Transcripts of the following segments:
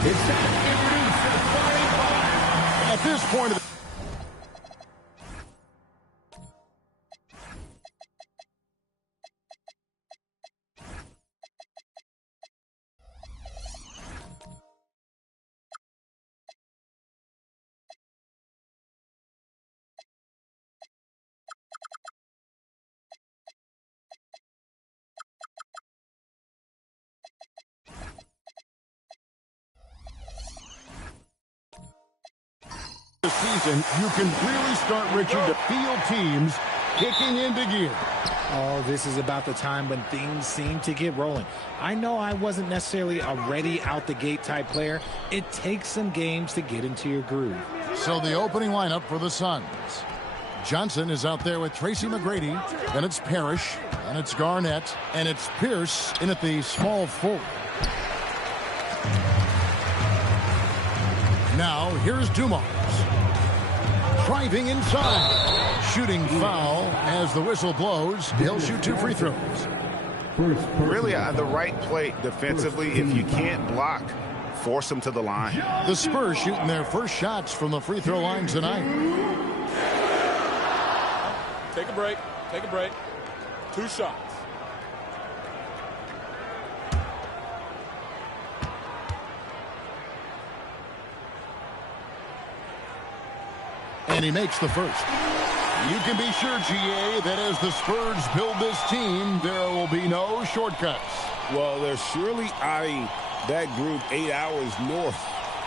It's introduced to the starting five. At this point of the season, you can really start, Richard, to feel teams kicking into gear. Oh, this is about the time when things seem to get rolling. I know I wasn't necessarily a ready out the gate type player. It takes some games to get into your groove. So the opening lineup for the Suns. Johnson is out there with Tracy McGrady. Then it's Parrish. And it's Garnett. And it's Pierce in at the small forward. Now, here's Dumars. Driving inside. Shooting foul as the whistle blows. He'll shoot 2 free throws. Really the right play defensively. If you can't block, force them to the line. The Spurs shooting their first shots from the free throw line tonight. Take a break. Take a break. 2 shots. And he makes the first. You can be sure, GA, that as the Spurs build this team, there will be no shortcuts. Well, they're surely eyeing that group 8 hours north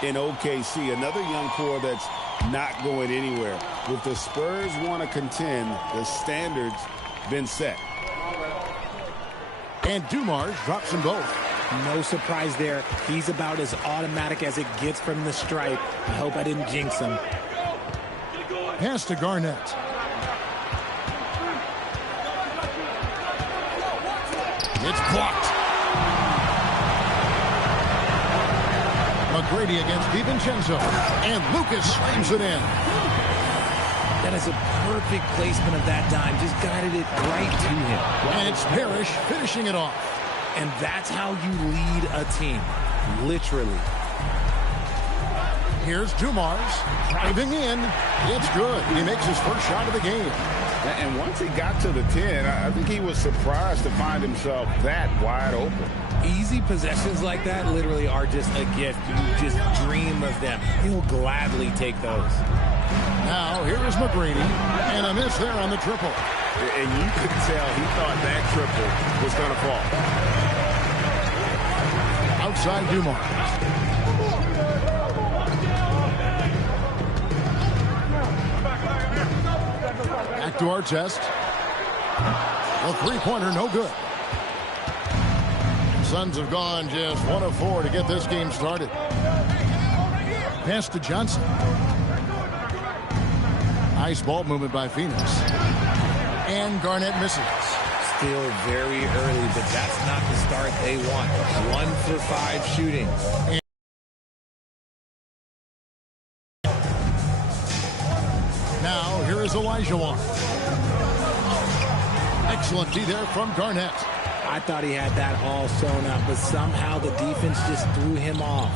in OKC. Another young core that's not going anywhere. If the Spurs want to contend, the standard's been set. And Dumars drops them both. No surprise there. He's about as automatic as it gets from the stripe. I hope I didn't jinx him. Pass to Garnett. It's blocked. McGrady against DiVincenzo. And Lucas slams it in. That is a perfect placement of that dime. Just guided it right to him. And it's Parrish finishing it off. And that's how you lead a team. Literally. Here's Dumars driving in. It's good. He makes his first shot of the game. And once he got to the 10, I think he was surprised to find himself that wide open. Easy possessions like that literally are just a gift. You just dream of them. He'll gladly take those. Now, here is McGrady. And a miss there on the triple. And you could tell he thought that triple was going to fall. Outside Dumars. Back to Artest. A three-pointer, no good. Suns have gone just 1 of 4 to get this game started. Pass to Johnson. Nice ball movement by Phoenix. And Garnett misses. Still very early, but that's not the start they want. 1 for 5 shooting. Now, here is Olajuwon. Excellent D there from Garnett. I thought he had that all sewn up, but somehow the defense just threw him off.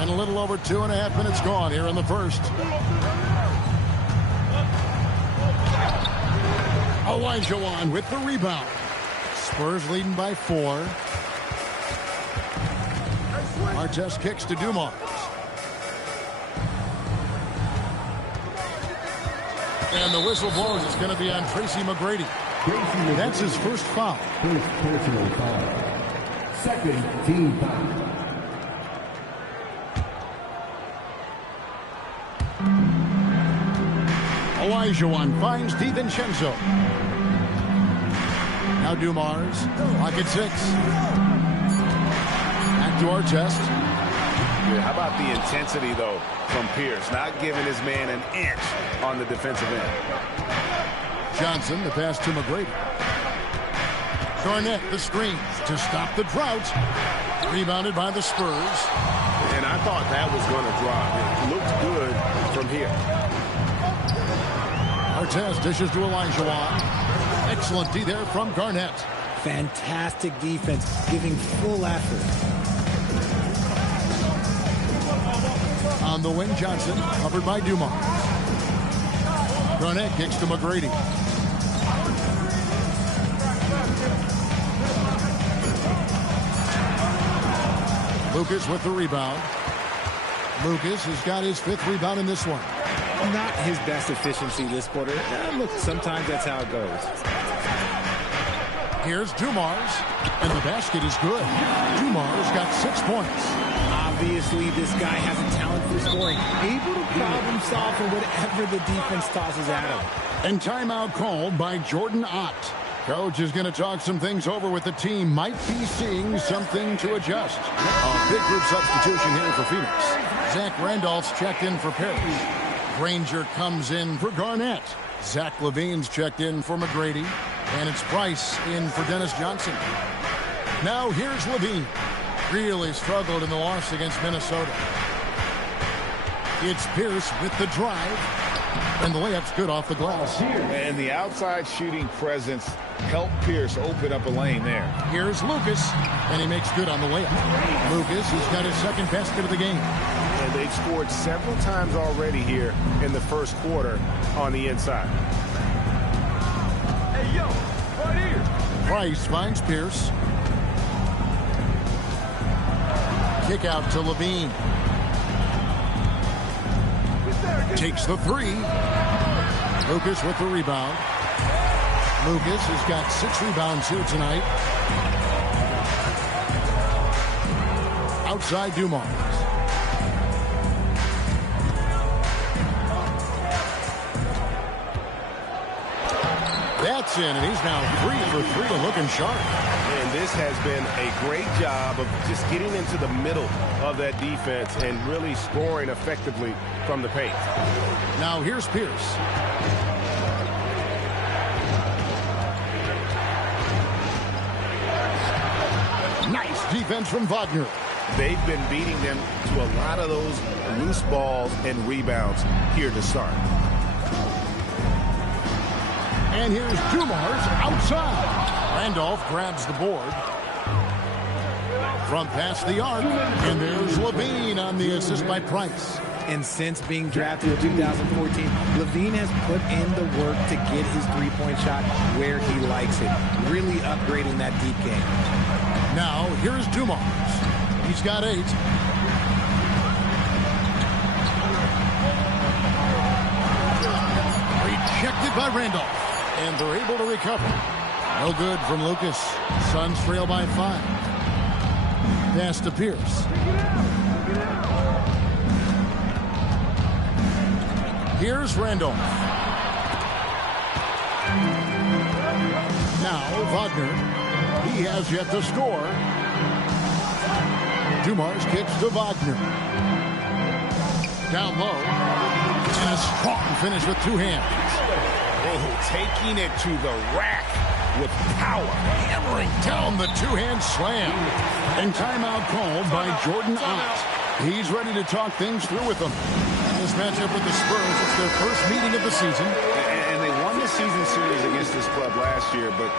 And a little over 2.5 minutes gone here in the first. Olajuwon with the rebound. Spurs leading by 4. Artest kicks to Dumars. And the whistle blows. It's going to be on Tracy McGrady. That's his first foul. First personal foul. Second team foul. Olajuwon finds DiVincenzo. Now Dumars. Clock at 6. Back to Artest. Yeah, how about the intensity, though, from Pierce? Not giving his man an inch on the defensive end. Johnson, the pass to McGrady. Garnett, the screen to stop the drought. Rebounded by the Spurs. And I thought that was going to drop. It looked good from here. Artest dishes to Olajuwon. Excellent D there from Garnett. Fantastic defense, giving full effort. On the wing, Johnson, covered by Dumars. Garnett kicks to McGrady. Lucas with the rebound. Lucas has got his 5th rebound in this one. Not his best efficiency this quarter. Look, sometimes that's how it goes. Here's Dumars, and the basket is good. Dumars got 6 points. Obviously, this guy has a talent for scoring, able to problem solve for whatever the defense tosses at him. And timeout called by Jordan Ott. Coach is going to talk some things over with the team. Might be seeing something to adjust. A big group substitution here for Phoenix. Zach Randolph's checked in for Parrish. Granger comes in for Garnett. Zach Levine's checked in for McGrady. And it's Price in for Dennis Johnson. Now here's Levine. Really struggled in the loss against Minnesota. It's Pierce with the drive. And the layup's good off the glass. And the outside shooting presence helped Pierce open up a lane there. Here's Lucas, and he makes good on the layup. Lucas has got his 2nd basket of the game. And they've scored several times already here in the first quarter on the inside. Hey, yo, right here. Price finds Pierce. Kick out to Levine. Takes the 3. Lucas with the rebound. Lucas has got 6 rebounds here tonight. Outside Dumars. That's in, and he's now 3 for 3 to looking sharp. And this has been a great job of just getting into the middle of that defense and really scoring effectively from the paint. Now here's Pierce. Nice defense from Wagner. They've been beating them to a lot of those loose balls and rebounds here to start. And here's Dumars outside. Randolph grabs the board. From past the arc. And there's Levine on the assist by Price. And since being drafted in 2014, Levine has put in the work to get his 3-point shot where he likes it. Really upgrading that deep game. Now, here's Dumars. He's got 8. Rejected by Randolph. And they're able to recover. No good from Lucas. Suns trail by 5. Pass to Pierce. Here's Randolph. Now Wagner. He has yet to score. Dumars kicks to Wagner. Down low. And a strong finish with 2 hands. Oh, taking it to the rack with power. Hammering down the 2-hand slam. And timeout called by Jordan Ott. He's ready to talk things through with them. This matchup with the Spurs, it's their first meeting of the season. And they won the season series against this club last year, but,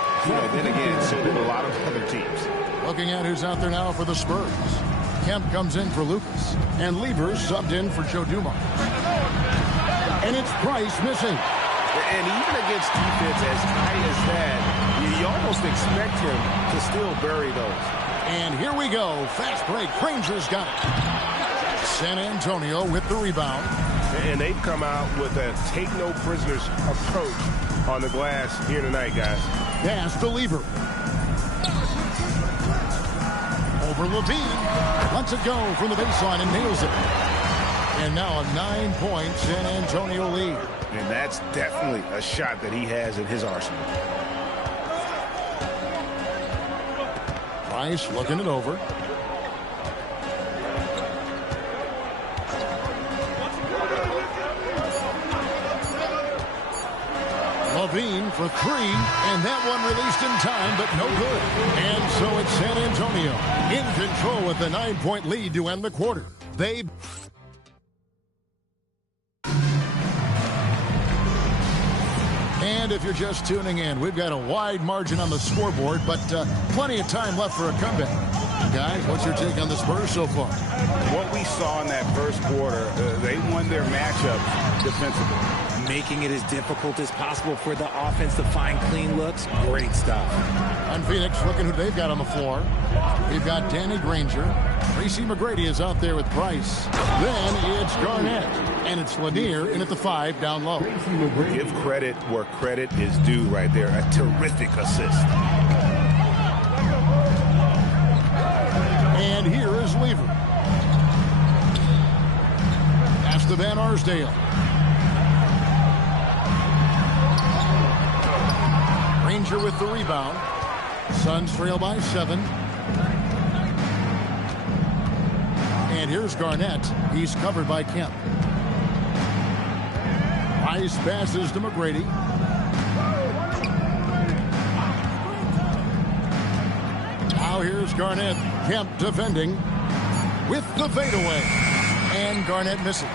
then again, so did a lot of other teams. Looking at who's out there now for the Spurs. Kemp comes in for Lucas. And Levers subbed in for Joe Dumars. And it's Price missing. And even against defense as tight as that, you almost expect him to still bury those. And here we go. Fast break. Granger's got it. San Antonio with the rebound. And they've come out with a take-no-prisoners approach on the glass here tonight, guys. Pass to Lever. Over Levine. Lets it go from the baseline and nails it. And now a 9-point San Antonio lead. And that's definitely a shot that he has in his arsenal. Price looking it over. Levine for 3, and that one released in time, but no good. And so it's San Antonio in control with the 9-point lead to end the quarter. They And if you're just tuning in, we've got a wide margin on the scoreboard, but plenty of time left for a comeback. Guys, what's your take on the Spurs so far? What we saw in that first quarter, they won their matchup defensively. Making it as difficult as possible for the offense to find clean looks. Great stuff. On Phoenix, looking who they've got on the floor. We've got Danny Granger. Tracy McGrady is out there with Price. Then it's Garnett. And it's Lanier in at the 5 down low. Give credit where credit is due right there. A terrific assist. And here is Lever. Pass to Van Arsdale. Granger with the rebound. Suns trail by 7. And here's Garnett. He's covered by Kemp. Price passes to McGrady. Now here's Garnett. Kemp defending with the fadeaway. And Garnett misses.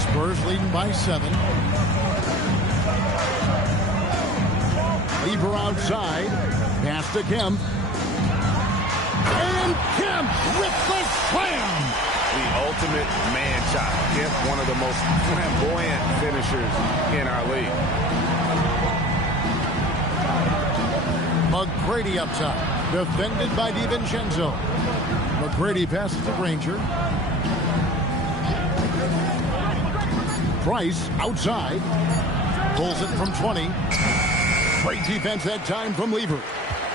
Spurs leading by 7. Lever outside. Pass to Kemp. And Kemp with the slam. The ultimate man shot. Kemp, one of the most flamboyant finishers in our league. McGrady up top. Defended by DiVincenzo. McGrady passes to Granger. Price outside. Pulls it from 20. Great defense that time from Lever.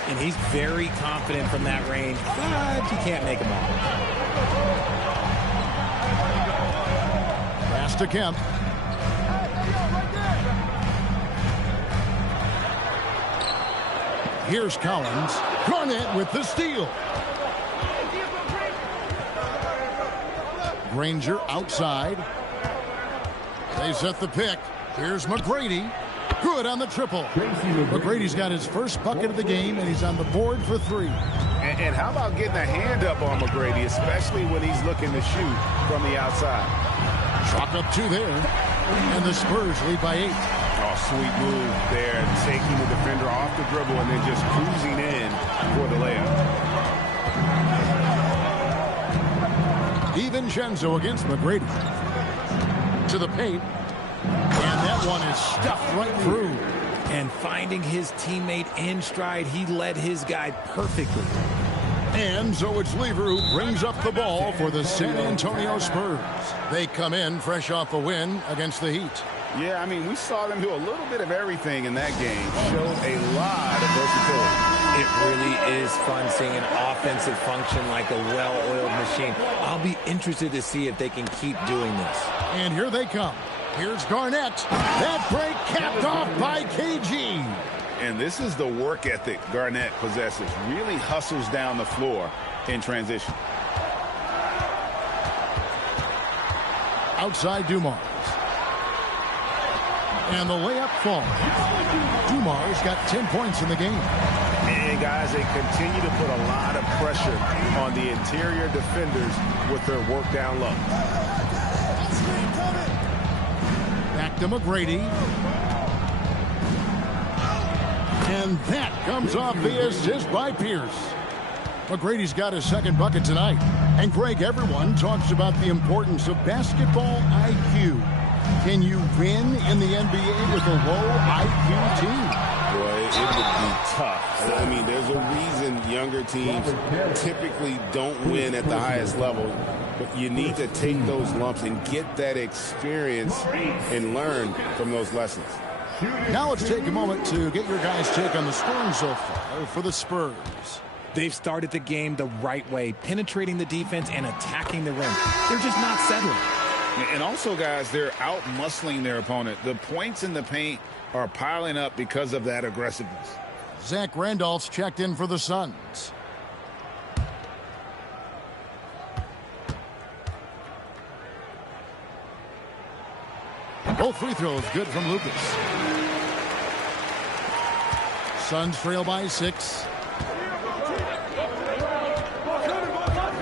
And he's very confident from that range, but he can't make them all. Pass to Kemp. Here's Collins. Garnett with the steal. Granger outside. They set the pick. Here's McGrady. Good on the triple. McGrady's got his first bucket of the game, and he's on the board for 3. And how about getting a hand up on McGrady, especially when he's looking to shoot from the outside? Chalk up 2 there. And the Spurs lead by 8. Oh, sweet move there, taking the defender off the dribble and then just cruising in for the layup. DiVincenzo against McGrady. To the paint. And that one is stuffed right through. And finding his teammate in stride, he led his guy perfectly. And so it's Lever who brings up the ball for the San Antonio Spurs. They come in fresh off a win against the Heat. Yeah, I mean, we saw them do a little bit of everything in that game. Showed a lot of versatility. It really is fun seeing an offensive function like a well-oiled machine. I'll be interested to see if they can keep doing this. And here they come. Here's Garnett. That break capped off by KG. And this is the work ethic Garnett possesses. Really hustles down the floor in transition. Outside Dumars. And the layup falls. Dumars got 10 points in the game. And guys, they continue to put a lot of pressure on the interior defenders with their work down low. Back to McGrady. And that comes off the assist by Pierce. McGrady's got his second bucket tonight. And Greg, everyone talks about the importance of basketball IQ. Can you win in the NBA with a low IQ team? Boy, it would be tough. I mean, there's a reason younger teams typically don't win at the highest level. But you need to take those lumps and get that experience and learn from those lessons. Now let's take a moment to get your guys' take on the scoring so far for the Spurs. They've started the game the right way, penetrating the defense and attacking the rim. They're just not settling. And also, guys, they're out-muscling their opponent. The points in the paint are piling up because of that aggressiveness. Zach Randolph's checked in for the Suns. Both free throws good from Lucas. Suns trail by 6.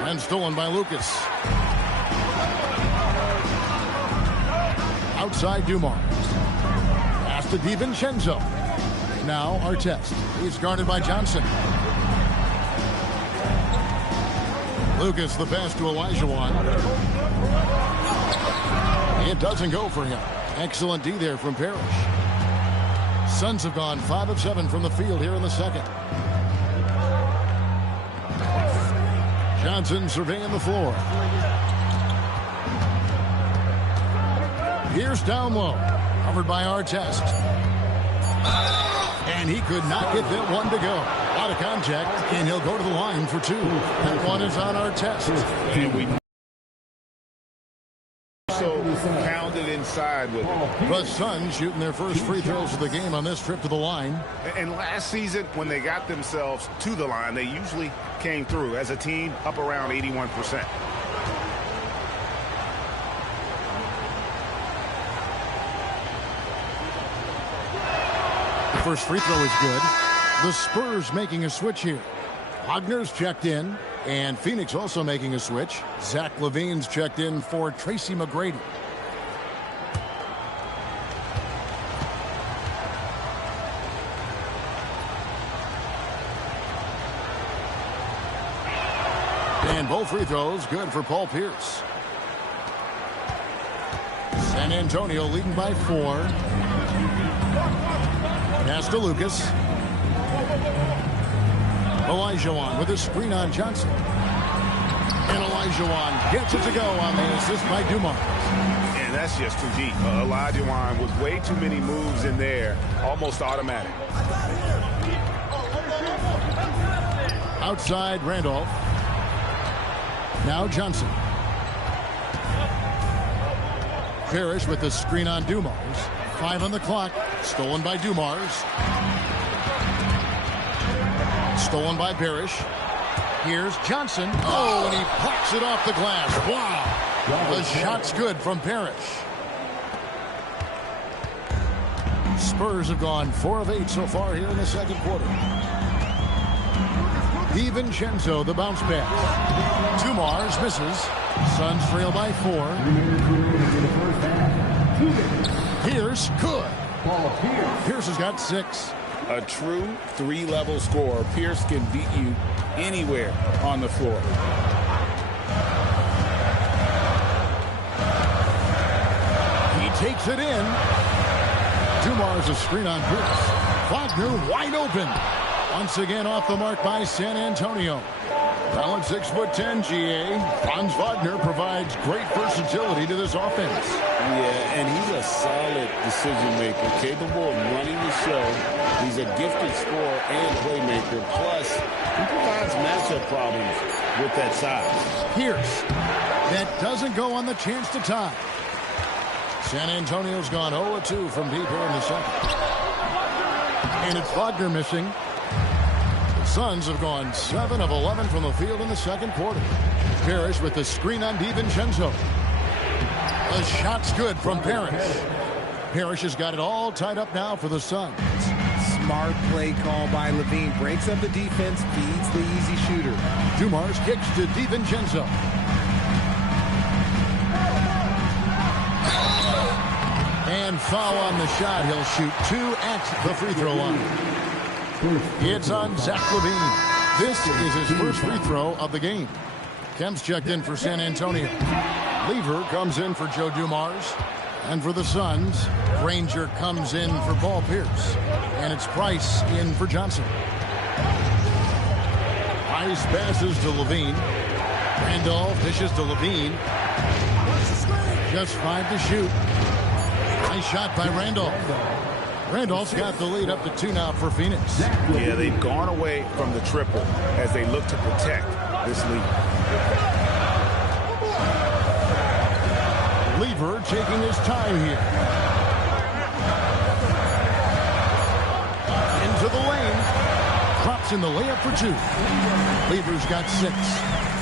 And stolen by Lucas. Outside Dumars. to DiVincenzo. Now Artest. He's guarded by Johnson. Lucas, the pass to Olajuwon. It doesn't go for him. Excellent D there from Parrish. Suns have gone 5 of 7 from the field here in the second. Johnson surveying the floor. Here's down low. Covered by Artest. And he could not get that one to go. Out of contact, and he'll go to the line for 2. That one is on Artest. And we also pounded inside with it. The Suns shooting their first free throws of the game on this trip to the line. And last season, when they got themselves to the line, they usually came through as a team up around 81%. The first free throw is good. The Spurs making a switch here. Wagner's checked in, and Phoenix also making a switch. Zach LaVine's checked in for Tracy McGrady. And both free throws good for Paul Pierce. San Antonio leading by 4. Pass to Lucas. Olajuwon with a screen on Johnson. And Olajuwon gets it to go on the assist by Dumars. And that's just too deep. Olajuwon with way too many moves in there. Almost automatic. Outside Randolph. Now Johnson. Parrish with the screen on Dumars. 5 on the clock. Stolen by Dumars. Stolen by Parrish. Here's Johnson. Oh, and he pops it off the glass. Wow. The shot's good from Parrish. Spurs have gone 4 of 8 so far here in the second quarter. DiVincenzo, the bounce pass. Dumars misses. Suns trail by 4. Pierce, good. Pierce has got 6. A true 3-level scorer. Pierce can beat you anywhere on the floor. He takes it in. Dumars a screen on Pierce. Wagner wide open. Once again off the mark by San Antonio. Well, at 6'10", GA, Franz Wagner provides great versatility to this offense. Yeah, and he's a solid decision maker, capable of running the show. He's a gifted scorer and playmaker. Plus, he provides matchup problems with that size. Pierce. That doesn't go on the chance to tie. San Antonio's gone 0-2 from deep here in the second. And it's Wagner missing. Suns have gone 7 of 11 from the field in the second quarter. Parrish with the screen on DiVincenzo. The shot's good from Parrish. Parrish has got it all tied up now for the Suns. Smart play call by LaVine. Breaks up the defense, feeds the easy shooter. Dumars kicks to DiVincenzo. And foul on the shot. He'll shoot 2 at the free throw line. It's on Zach LaVine. This is his first free throw of the game. Kemp's checked in for San Antonio. Lever comes in for Joe Dumars. And for the Suns, Granger comes in for Paul Pierce. And it's Price in for Johnson. Price passes to LaVine. Randolph dishes to LaVine. Just 5 to shoot. Nice shot by Randolph. Randolph's got the lead up to 2 now for Phoenix. Yeah, they've gone away from the triple as they look to protect this lead. Lever taking his time here. Into the lane. Drops in the layup for 2. Lever's got 6.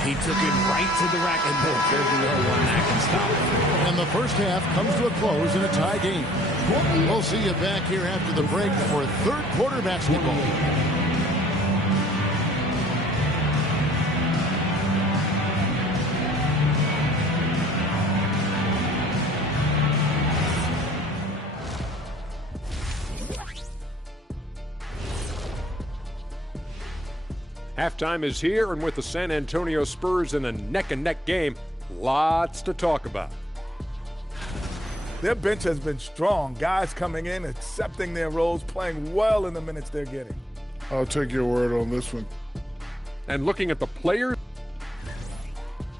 He took it right to the rack, and there's no one that can stop him. And the first half comes to a close in a tie game. We'll see you back here after the break for third quarter basketball. Halftime is here, and with the San Antonio Spurs in a neck-and-neck game, lots to talk about. Their bench has been strong. Guys coming in, accepting their roles, playing well in the minutes they're getting. I'll take your word on this one. And looking at the players.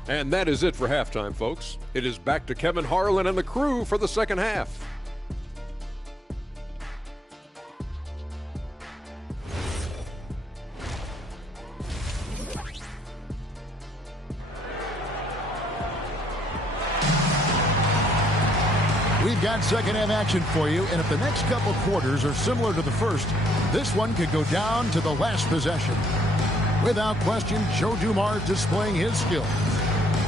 And that is it for halftime, folks. It is back to Kevin Harlan and the crew for the second half. We've got second half action for you, and if the next couple quarters are similar to the first, this one could go down to the last possession. Without question, Joe Dumars displaying his skill.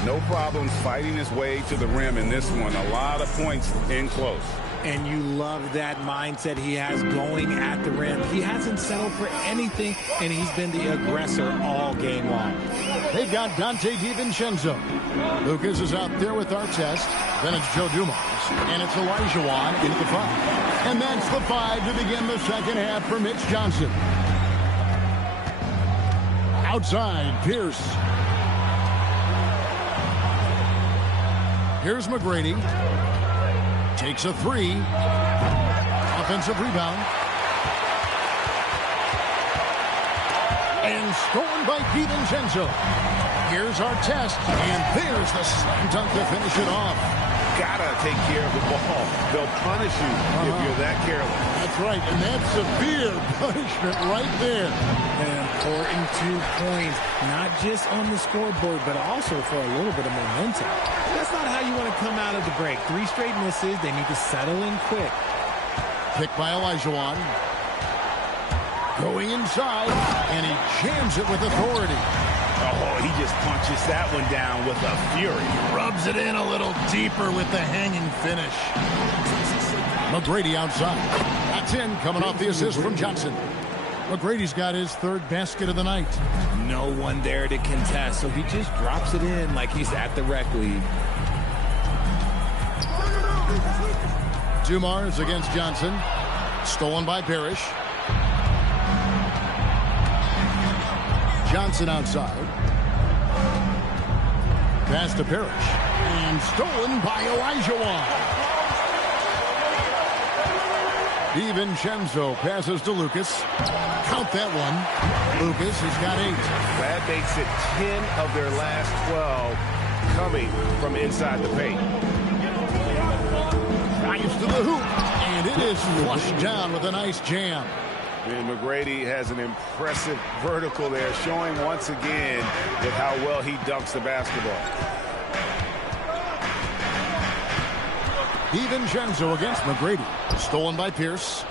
No problems fighting his way to the rim in this one. A lot of points in close. And you love that mindset he has going at the rim. He hasn't settled for anything, and he's been the aggressor all game long. They've got Dante DiVincenzo. Lucas is out there with Artest. Then it's Joe Dumars. And it's Olajuwon into the 5. And that's the 5 to begin the second half for Mitch Johnson. Outside, Pierce. Here's McGrady. Takes a 3. Offensive rebound. And stolen by DiVincenzo. Here's Artest. And there's the slam dunk to finish it off. Gotta take care of the ball. They'll punish you if you're that careless. That's right, and that's severe punishment right there. An important 2 points, not just on the scoreboard, but also for a little bit of momentum. That's not how you want to come out of the break. 3 straight misses. They need to settle in quick. Picked by Olajuwon. Going inside, and he jams it with authority. Oh, he just punches that one down with a fury. Rubs it in a little deeper with the hanging finish. McGrady outside. That's in, coming off the assist from Johnson. McGrady's got his 3rd basket of the night. No one there to contest, so he just drops it in like he's at the rec league. Dumars against Johnson. Stolen by Parrish. Johnson outside. Pass to Parrish. And stolen by Olajuwon. DiVincenzo passes to Lucas. Count that one. Lucas has got 8. That makes it 10 of their last 12 coming from inside the paint. Drives to the hoop. And it is flushed down with a nice jam. And McGrady has an impressive vertical there, showing once again with how well he dunks the basketball. DiVincenzo against McGrady. Stolen by Pierce.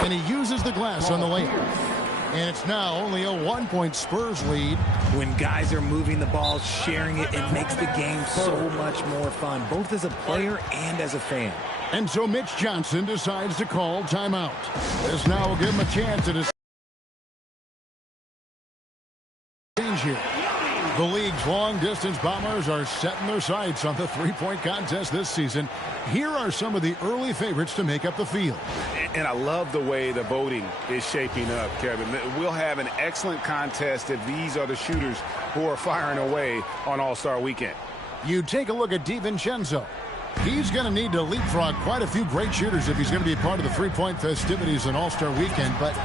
And he uses the glass on the layup. And it's now only a 1-point Spurs lead. When guys are moving the ball, sharing it, it makes the game so much more fun, both as a player and as a fan. And so Mitch Johnson decides to call timeout. This now will give him a chance to change here. The league's long-distance Bombers are setting their sights on the three-point contest this season. Here are some of the early favorites to make up the field. And I love the way the voting is shaping up, Kevin. We'll have an excellent contest if these are the shooters who are firing away on All-Star Weekend. You take a look at DiVincenzo. He's going to need to leapfrog quite a few great shooters if he's going to be a part of the three-point festivities on All-Star Weekend, but,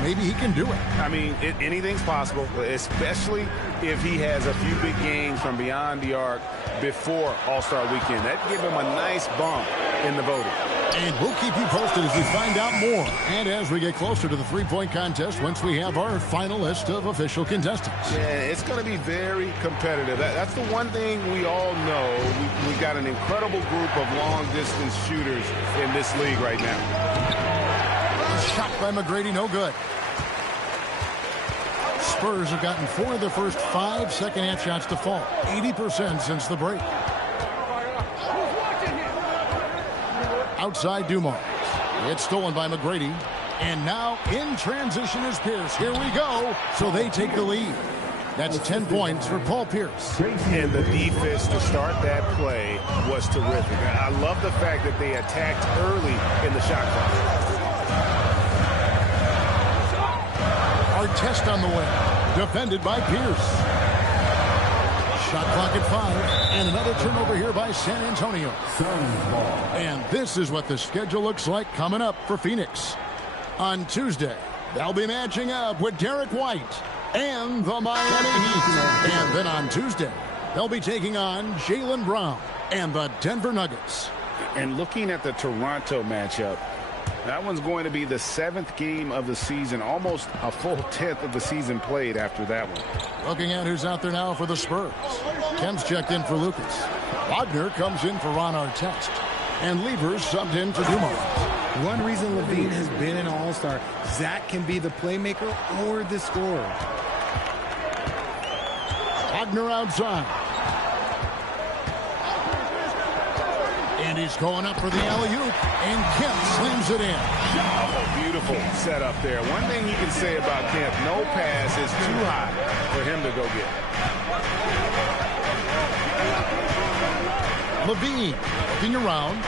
maybe he can do it. I mean, anything's possible, especially if he has a few big games from beyond the arc before All-Star Weekend. That'd give him a nice bump in the voting. And we'll keep you posted as we find out more. And as we get closer to the three-point contest, once we have our final list of official contestants. Yeah, it's going to be very competitive. That's the one thing we all know. We've got an incredible group of long-distance shooters in this league right now. Shot by McGrady, no good. Spurs have gotten 4 of their first 5 second-half shots to fall. 80% since the break. Outside Dumars. It's stolen by McGrady. And now in transition is Pierce. Here we go. So they take the lead. That's 10 points for Paul Pierce. And the defense to start that play was terrific. I love the fact that they attacked early in the shot clock. Artest on the wing. Defended by Pierce. Shot clock at 5. And another turnover here by San Antonio. And this is what the schedule looks like coming up for Phoenix. On Tuesday, they'll be matching up with Derek White and the Miami Heat. And then on Tuesday, they'll be taking on Jaylen Brown and the Denver Nuggets. And looking at the Toronto matchup, that one's going to be the 7th game of the season, almost a full 10th of the season played after that one. Looking at who's out there now for the Spurs. Kemp's checked in for Lucas. Wagner comes in for Ron Artest. And Levers subbed in for Dumont. One reason Levine has been an all-star, Zach can be the playmaker or the scorer. Wagner outside. And he's going up for the alley-oop, and Kemp slams it in. Oh, beautiful setup there. One thing you can say about Kemp, no pass is too high for him to go get. Levine looking around.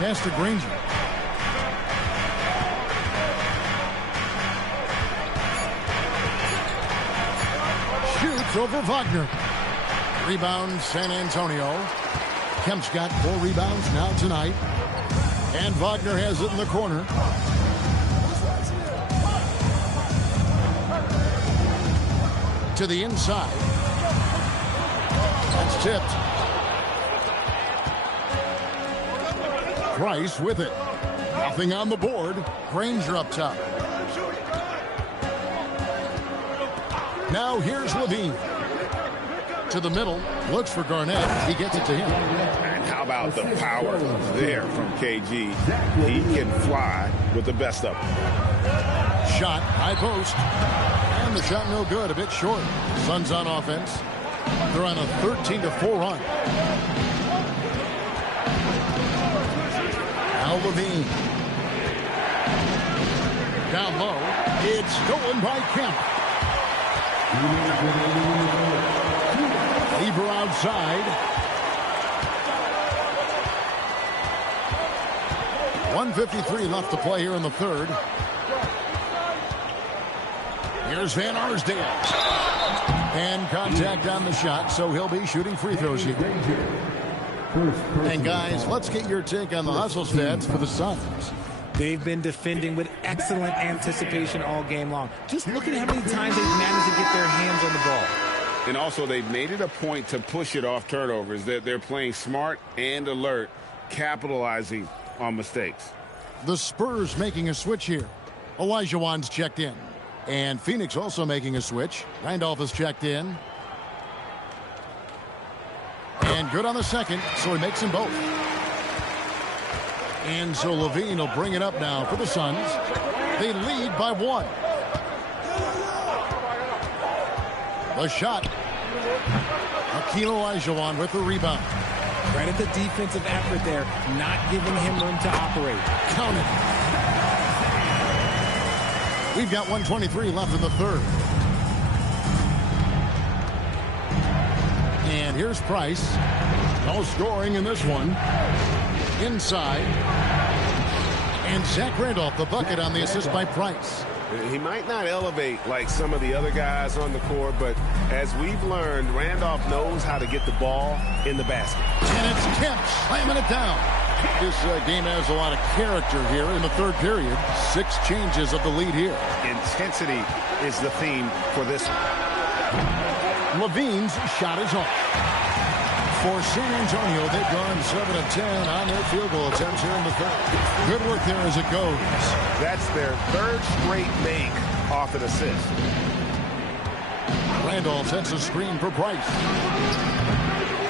Pass to Granger. Shoots over Wagner. Rebound San Antonio. Kemp's got 4 rebounds now tonight. And Wagner has it in the corner. To the inside. That's tipped. Price with it. Nothing on the board. Granger up top. Now here's Levine. To the middle. Looks for Garnett. He gets it to him. And how about the power there from KG? He can fly with the best of them. Shot. High post. And the shot no good. A bit short. Suns on offense. They're on a 13-4 run. Now Levine. Down low. It's stolen by Kemp. Lieber outside. 1:53 left to play here in the third. Here's Van Arsdale. And contact on the shot, so he'll be shooting free throws here. And guys, let's get your take on the hustle stats for the Suns. They've been defending with excellent anticipation all game long. Just look at how many times they've managed to get their hands on the ball. And also, they've made it a point to push it off turnovers. That they're playing smart and alert, capitalizing on mistakes. The Spurs making a switch here. Olajuwon's checked in. And Phoenix also making a switch. Randolph has checked in. And good on the second, so he makes them both. And so Levine will bring it up now for the Suns. They lead by 1. The shot. Hakeem Olajuwon with the rebound. Credit the defensive effort there, not giving him room to operate. Count it. We've got 1:23 left in the third. And here's Price. No scoring in this one. Inside. And Zach Randolph, the bucket on the assist by Price. He might not elevate like some of the other guys on the court, but as we've learned, Randolph knows how to get the ball in the basket. And it's Kemp slamming it down. This game has a lot of character here in the third period. 6 changes of the lead here. Intensity is the theme for this one. Levine's shot is off. For San Antonio, they've gone 7 of 10 on their field goal attempts here in the third. Good work there as it goes. That's their 3rd straight make off an assist. Randolph sets a screen for Price.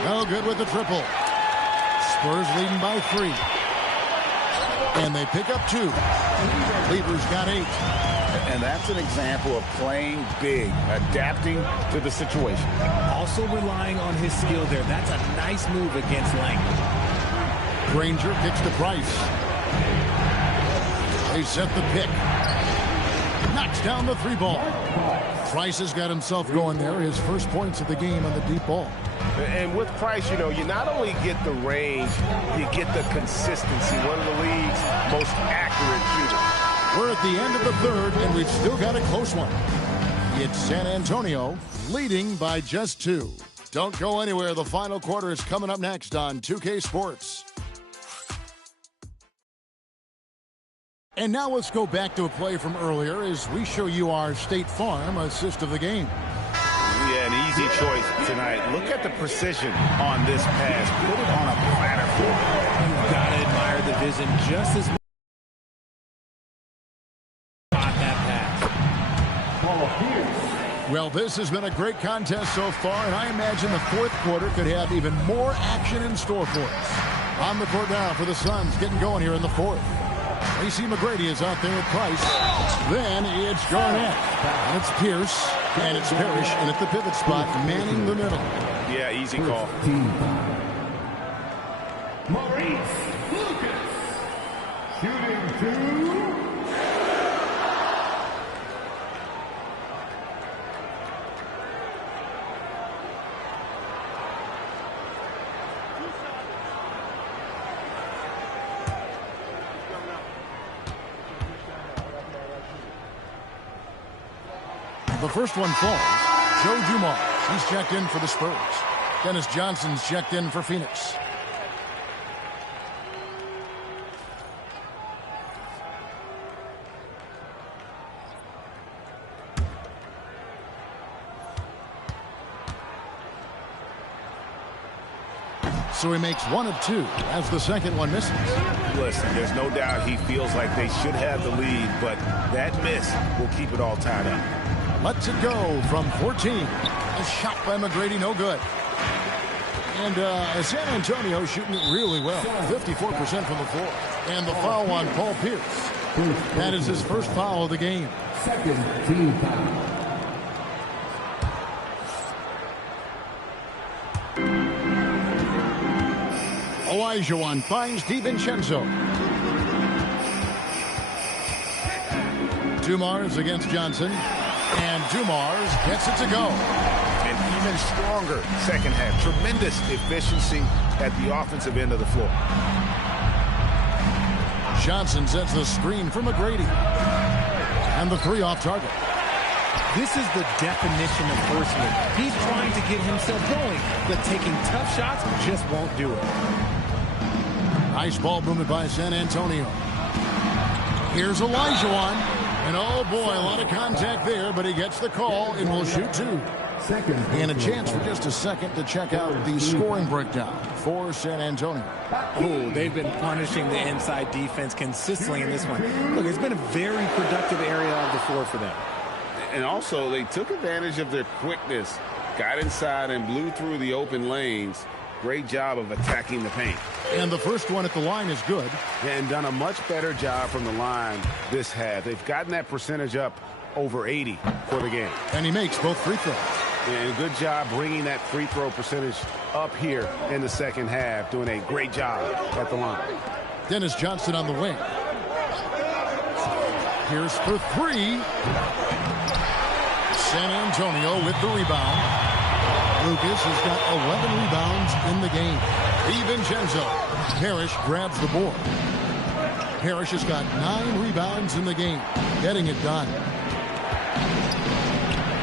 No good with the triple. Spurs leading by 3. And they pick up 2. Lever's got 8. And that's an example of playing big, adapting to the situation. Also relying on his skill there. That's a nice move against Langley. Granger kicks to Price. They set the pick. Knocks down the 3 ball. Price has got himself going there. His first points of the game on the deep ball. And with Price, you know, you not only get the range, you get the consistency. One of the league's most accurate shooters. We're at the end of the third, and we've still got a close one. It's San Antonio leading by just 2. Don't go anywhere. The final quarter is coming up next on 2K Sports. And now let's go back to a play from earlier as we show you our State Farm assist of the game. Yeah, an easy choice tonight. Look at the precision on this pass. Put it on a platter for him. You've got to admire the vision just as much. Well, this has been a great contest so far, and I imagine the fourth quarter could have even more action in store for us. On the court now for the Suns, getting going here in the fourth. AC McGrady is out there with Price. Then it's Garnett. And it's Pierce. And it's Parrish. And at the pivot spot, manning the middle. Yeah, easy call. Maurice Lucas. Shooting 2. The first one falls. Joe Dumars. He's checked in for the Spurs. Dennis Johnson's checked in for Phoenix. So he makes 1 of 2 as the second one misses. Listen, there's no doubt he feels like they should have the lead, but that miss will keep it all tied up. Lets it go from 14. A shot by McGrady, no good. And San Antonio shooting it really well. 54% from the floor. And the foul on Paul Pierce. That is his first foul of the game. Second team foul. Olajuwon finds DiVincenzo. Dumars against Johnson. And Dumars gets it to go. An even stronger second half. Tremendous efficiency at the offensive end of the floor. Johnson sets the screen for McGrady. And the 3 off target. This is the definition of personal. He's trying to get himself going, but taking tough shots just won't do it. Nice ball movement by San Antonio. Here's Olajuwon. And oh boy, a lot of contact there, but he gets the call and will shoot 2. And a chance for just a second to check out the scoring breakdown for San Antonio. Oh, they've been punishing the inside defense consistently in this one. Look, it's been a very productive area of the floor for them. And also, they took advantage of their quickness, got inside and blew through the open lanes. Great job of attacking the paint. And the first one at the line is good. And done a much better job from the line this half. They've gotten that percentage up over 80 for the game. And he makes both free throws. And good job bringing that free throw percentage up here in the second half. Doing a great job at the line. Dennis Johnson on the wing. Here's for 3. San Antonio with the rebound. Lucas has got 11 rebounds in the game. DiVincenzo. Parrish grabs the board. Parrish has got 9 rebounds in the game. Getting it done.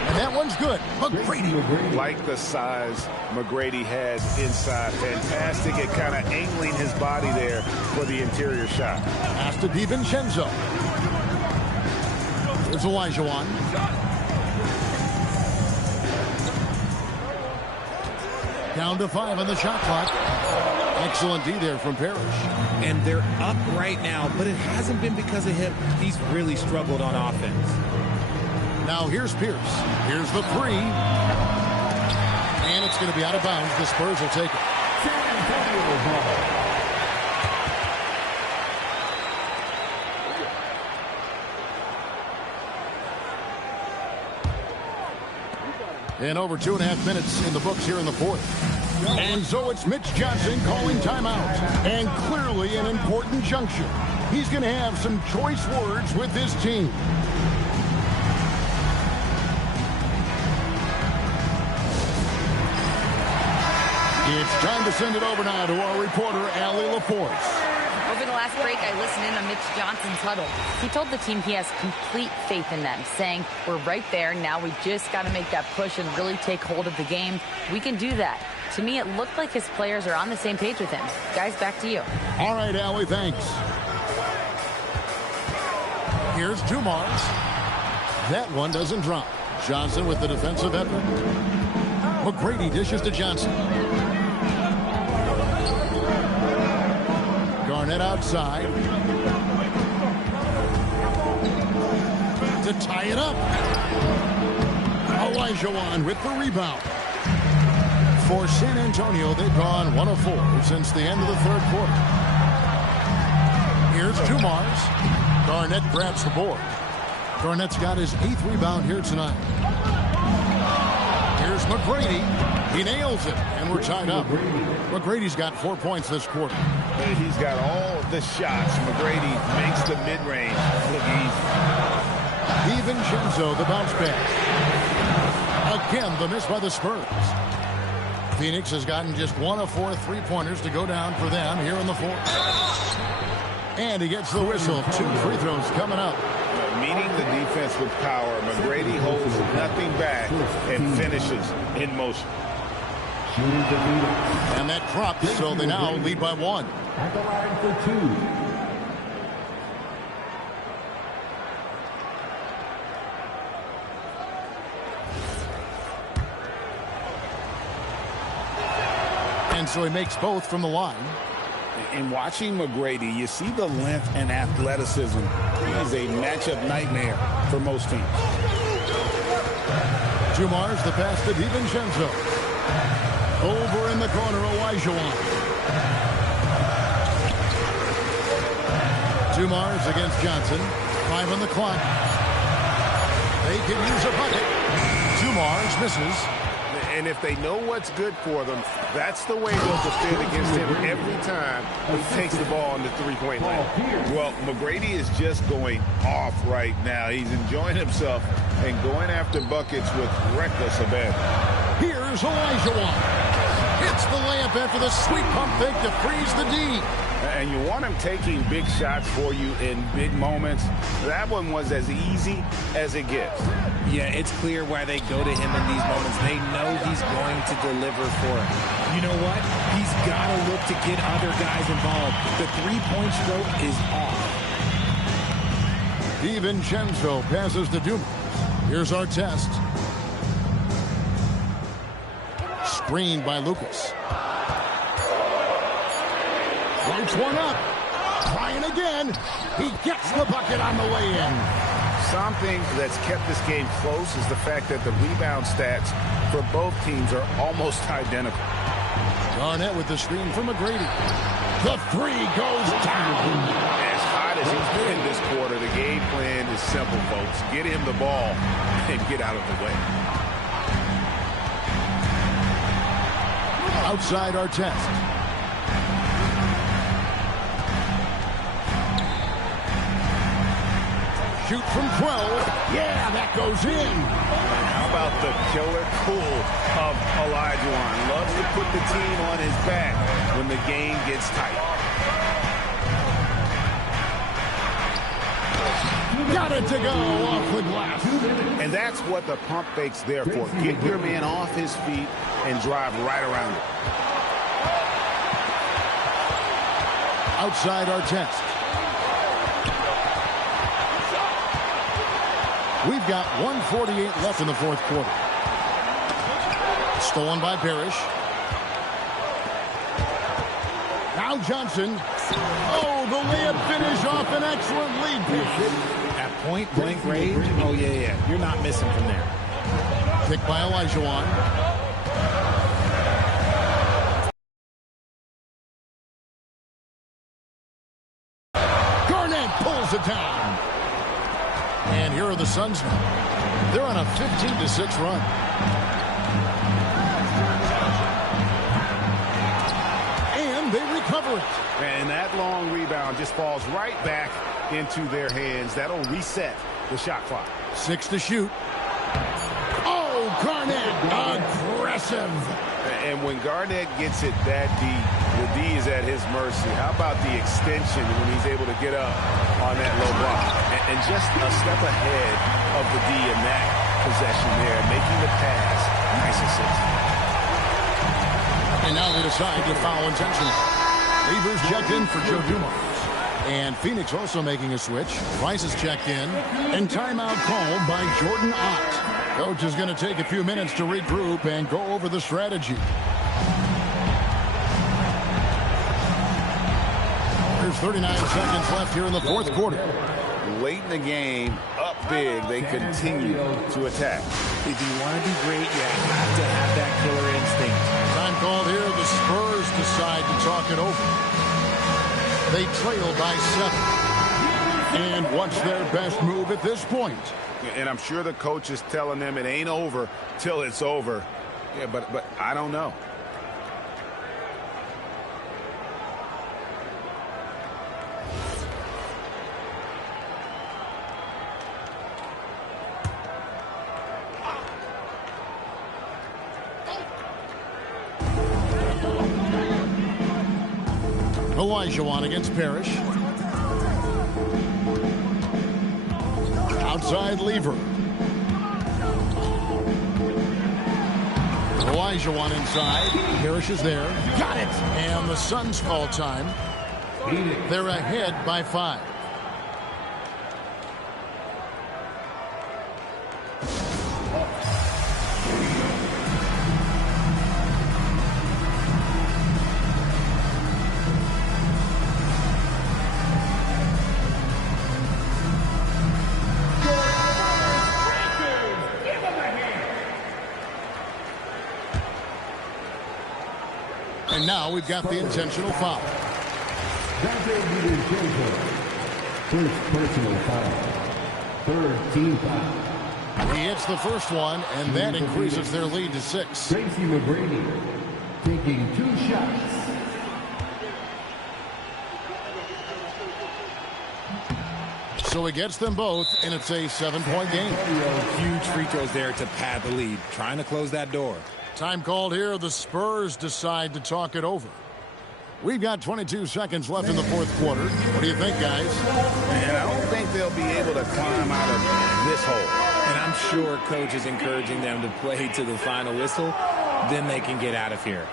And that one's good. McGrady. Like the size McGrady has inside. Fantastic at kind of angling his body there for the interior shot. Pass to DiVincenzo. There's Olajuwon. Down to 5 on the shot clock. Excellent D there from Parrish. And they're up right now, but it hasn't been because of him. He's really struggled on offense. Now here's Pierce. Here's the 3. And it's going to be out of bounds. The Spurs will take it. San Antonio ball. And over 2.5 minutes in the books here in the fourth. And so it's Mitch Johnson calling timeout. And clearly an important juncture. He's going to have some choice words with his team. It's time to send it over now to our reporter, Allie LaForce. Over the last break, I listened in on Mitch Johnson's huddle. He told the team he has complete faith in them, saying, we're right there. Now we just got to make that push and really take hold of the game. We can do that. To me, it looked like his players are on the same page with him. Guys, back to you. All right, Allie, thanks. Here's Dumars. That one doesn't drop. Johnson with the defensive effort. McGrady dishes to Johnson. Garnett outside. To tie it up. Olajuwon with the rebound. For San Antonio, they've gone 1 of 4 since the end of the third quarter. Here's Dumars. Garnett grabs the board. Garnett's got his 8th rebound here tonight. Here's McGrady. He nails it, and we're tied up. McGrady's got 4 points this quarter. He's got all the shots. McGrady makes the mid-range look easy. DiVincenzo, the bounce pass. Again, the miss by the Spurs. Phoenix has gotten just 1 of 4 3-pointers to go down for them here in the fourth. And he gets the whistle. 2 free throws coming up. Meeting the defense with power. McGrady holds nothing back and finishes in motion. And that drops, so they now lead by 1. At the line for 2. And so he makes both from the line. In watching McGrady, you see the length and athleticism. He is a matchup nightmare for most teams. Dumars, the pass to DiVincenzo. Over in the corner, Olajuwon. Dumars against Johnson. 5 on the clock. They can use a bucket. Dumars misses. And if they know what's good for them, that's the way they'll defend against him every time he takes the ball in the three-point line. Well, McGrady is just going off right now. He's enjoying himself and going after buckets with reckless abandon. Here's Olajuwon. Hits the layup after the sweet pump fake to freeze the D. And you want him taking big shots for you in big moments. That one was as easy as it gets. Yeah, it's clear why they go to him in these moments. They know he's going to deliver for it. You know what? He's got to look to get other guys involved. The three-point stroke is off. DiVincenzo passes to Dumars. Here's our test. Screened by Lucas. Lights one up. Trying again. He gets the bucket on the way in. Something that's kept this game close is the fact that the rebound stats for both teams are almost identical. Garnett with the screen from McGrady. The 3 goes down. As hot as he's been this quarter, the game plan is simple, folks. Get him the ball and get out of the way. Outside our test. Shoot from 12. Yeah, that goes in. How about the killer cool of Olajuwon? Loves to put the team on his back when the game gets tight. Got it to go off the glass. And that's what the pump fake's there for. Get your man off his feet and drive right around it. Outside our test. We've got 1:48 left in the fourth quarter. Stolen by Parrish. Now Johnson. Oh, the layup finish off an excellent lead pass. At point-blank range, oh, yeah. You're not missing from there. Picked by Olajuwon. Garnett pulls it down. And here are the Suns now. They're on a 15-6 run. And they recover it. And that long rebound just falls right back into their hands. That'll reset the shot clock. 6 to shoot. Oh, Garnett aggressive Johnson. And when Garnett gets it that deep, the D is at his mercy. How about the extension when he's able to get up on that low block? And just a step ahead of the D in that possession there, making the pass. Nice assist. And now they decide to foul intentionally. Lever's checked in for Joe Dumars. And Phoenix also making a switch. Price is checked in. And timeout called by Jordan Ott. Coach is going to take a few minutes to regroup and go over the strategy. There's 39 seconds left here in the fourth quarter. Late in the game, up big, they continue to attack. If you want to be great, you have to have that killer instinct. Time called here. The Spurs decide to talk it over. They trail by 7. And what's their best move at this point? And I'm sure the coach is telling them it ain't over till it's over. Yeah, but I don't know. Elijah against Parrish. Outside Lever. Elijah inside. Parrish is there. Got it! And the Suns call time. They're ahead by 5. And now we've got the intentional foul. First personal foul. Third team foul. He hits the first one, and that increases their lead to 6. Tracy McGrady taking 2 shots. So he gets them both, and it's a 7-point game. Huge free throws there to pad the lead. Trying to close that door. Time called here. The Spurs decide to talk it over. We've got 22 seconds left in the fourth quarter. What do you think, guys? And I don't think they'll be able to climb out of this hole. And I'm sure coach is encouraging them to play to the final whistle. Then they can get out of here.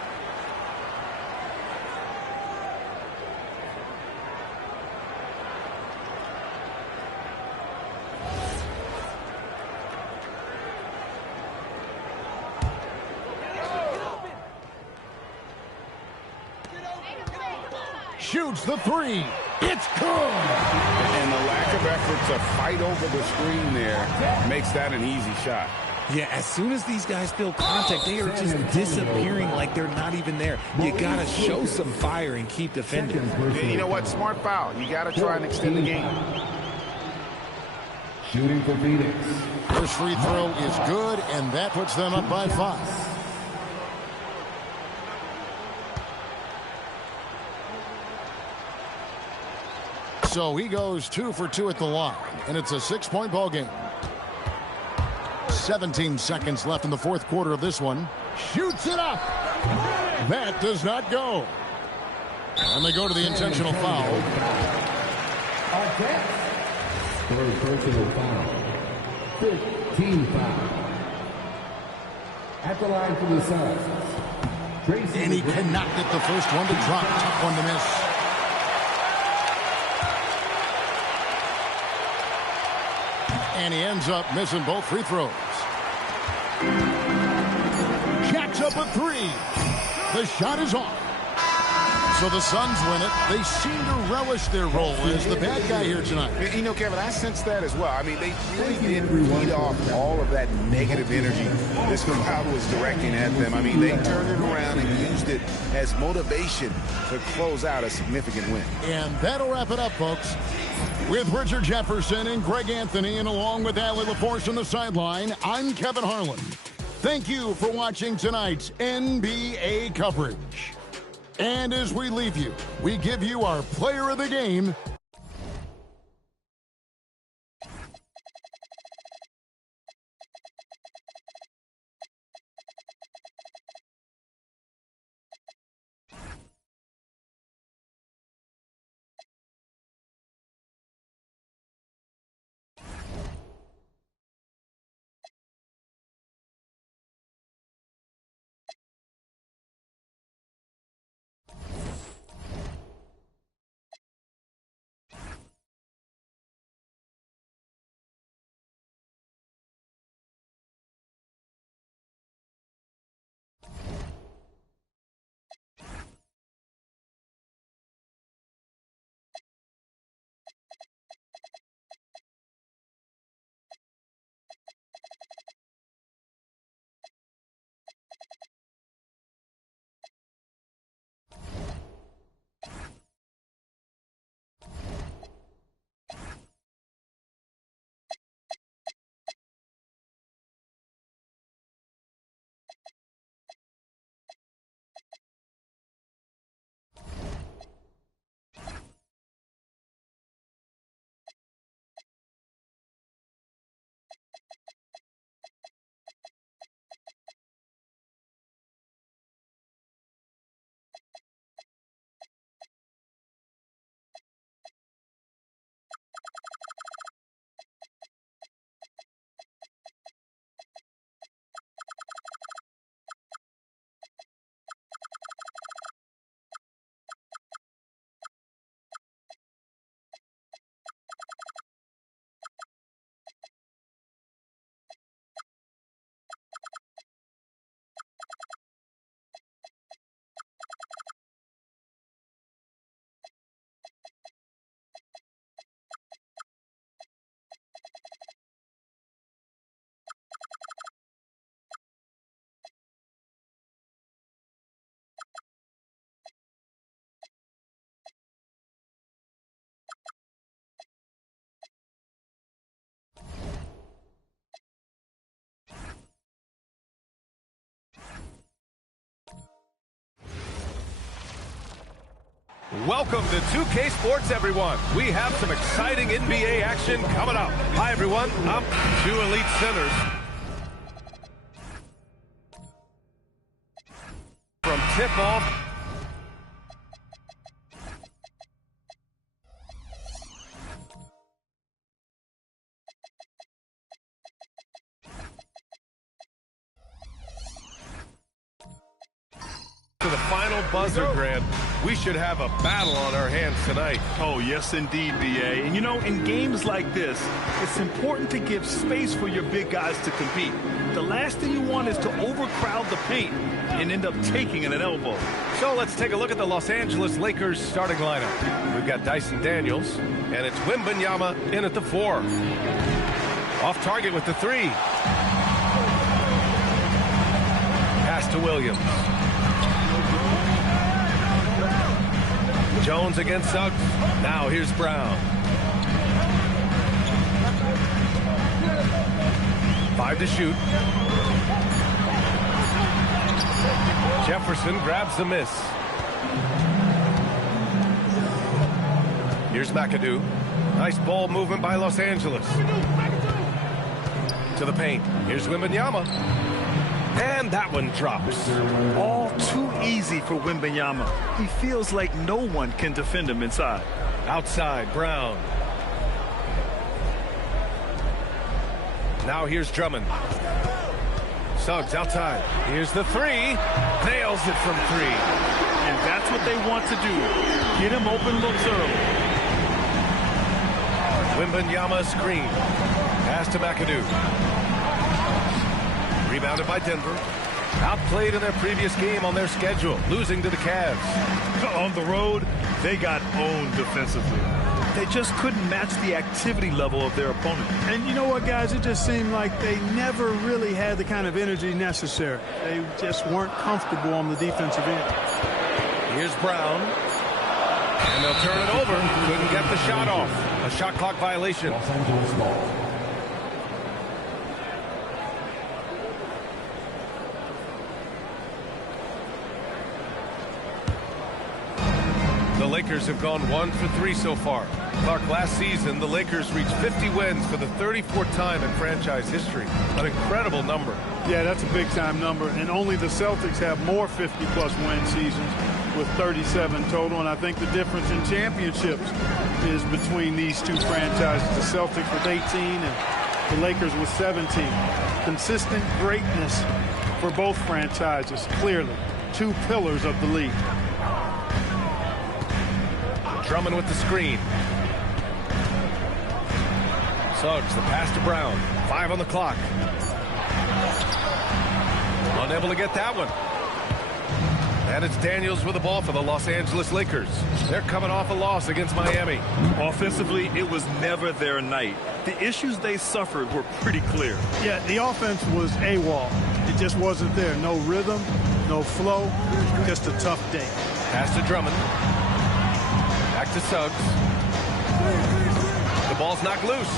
Shoots the 3. It's good. And the lack of effort to fight over the screen there makes that an easy shot. Yeah, as soon as these guys feel contact, they are just disappearing like they're not even there. You got to show some fire and keep defending. You know what? Smart foul. You got to try and extend the game. Shooting for Phoenix. First free throw is good, and that puts them up by 5. So he goes 2 for 2 at the line, and it's a 6-point ball game. 17 seconds left in the fourth quarter of this one. Shoots it up. That does not go. And they go to the intentional foul. Third personal foul. 15 foul. At the line for the Suns. And he cannot get the first one to drop. Tough one to miss. And he ends up missing both free throws. Jacks up a 3. The shot is off. So the Suns win it. They seem to relish their role as the bad guy here tonight. You know, Kevin, I sense that as well. I mean, they really did feed off all of that negative energy this crowd was directing at them. I mean, they turned it around and used it as motivation to close out a significant win. And that'll wrap it up, folks. With Richard Jefferson and Greg Anthony, and along with Allie LaForce on the sideline, I'm Kevin Harlan. Thank you for watching tonight's NBA coverage. And as we leave you, we give you our player of the game, Welcome to 2K Sports, everyone. We have some exciting NBA action coming up. Hi, everyone. I'm 2 elite centers. From tip-off. To the final buzzer, Grant. We should have a battle on our hands tonight. Oh, yes, indeed, B.A. And, you know, in games like this, it's important to give space for your big guys to compete. The last thing you want is to overcrowd the paint and end up taking an elbow. So let's take a look at the Los Angeles Lakers starting lineup. We've got Dyson Daniels, and it's Wembanyama in at the 4. Off target with the 3. Pass to Williams. Jones against Suggs. Now here's Brown. 5 to shoot. Jefferson grabs the miss. Here's McAdoo. Nice ball movement by Los Angeles. To the paint. Here's Wembanyama. And that one drops. All too easy for Wembanyama. He feels like no one can defend him inside. Outside, Brown. Now here's Drummond. Suggs outside. Here's the 3. Nails it from 3. And that's what they want to do. Get him open looks early. Wembanyama screen. Pass to McAdoo. Rebounded by Denver. Outplayed in their previous game on their schedule, losing to the Cavs. On the road, they got owned defensively. They just couldn't match the activity level of their opponent. And you know what, guys? It just seemed like they never really had the kind of energy necessary. They just weren't comfortable on the defensive end. Here's Brown. And they'll turn it over. Couldn't get the shot off. A shot clock violation. Los Angeles ball. The Lakers have gone 1 for 3 so far. Clark, last season, the Lakers reached 50 wins for the 34th time in franchise history. An incredible number. Yeah, that's a big-time number. And only the Celtics have more 50-plus win seasons with 37 total. And I think the difference in championships is between these two franchises. The Celtics with 18 and the Lakers with 17. Consistent greatness for both franchises, clearly. Two pillars of the league. Drummond with the screen. Suggs, the pass to Brown. 5 on the clock. Unable to get that one. And it's Daniels with the ball for the Los Angeles Lakers. They're coming off a loss against Miami. Offensively, it was never their night. The issues they suffered were pretty clear. Yeah, the offense was AWOL. It just wasn't there. No rhythm, no flow, just a tough day. Pass to Drummond. Back to Suggs. The ball's knocked loose.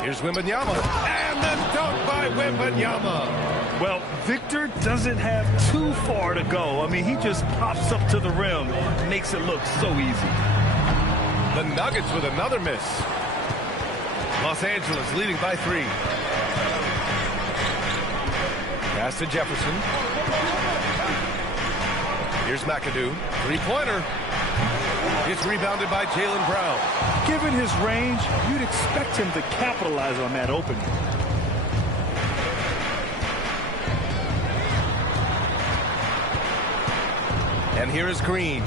Here's Wembanyama. And the dunk by Wembanyama. Well, Victor doesn't have too far to go. I mean, he just pops up to the rim, makes it look so easy. The Nuggets with another miss. Los Angeles leading by 3. Pass to Jefferson. Here's McAdoo. 3-pointer. It's rebounded by Jaylen Brown. Given his range, you'd expect him to capitalize on that opening. And here is Green.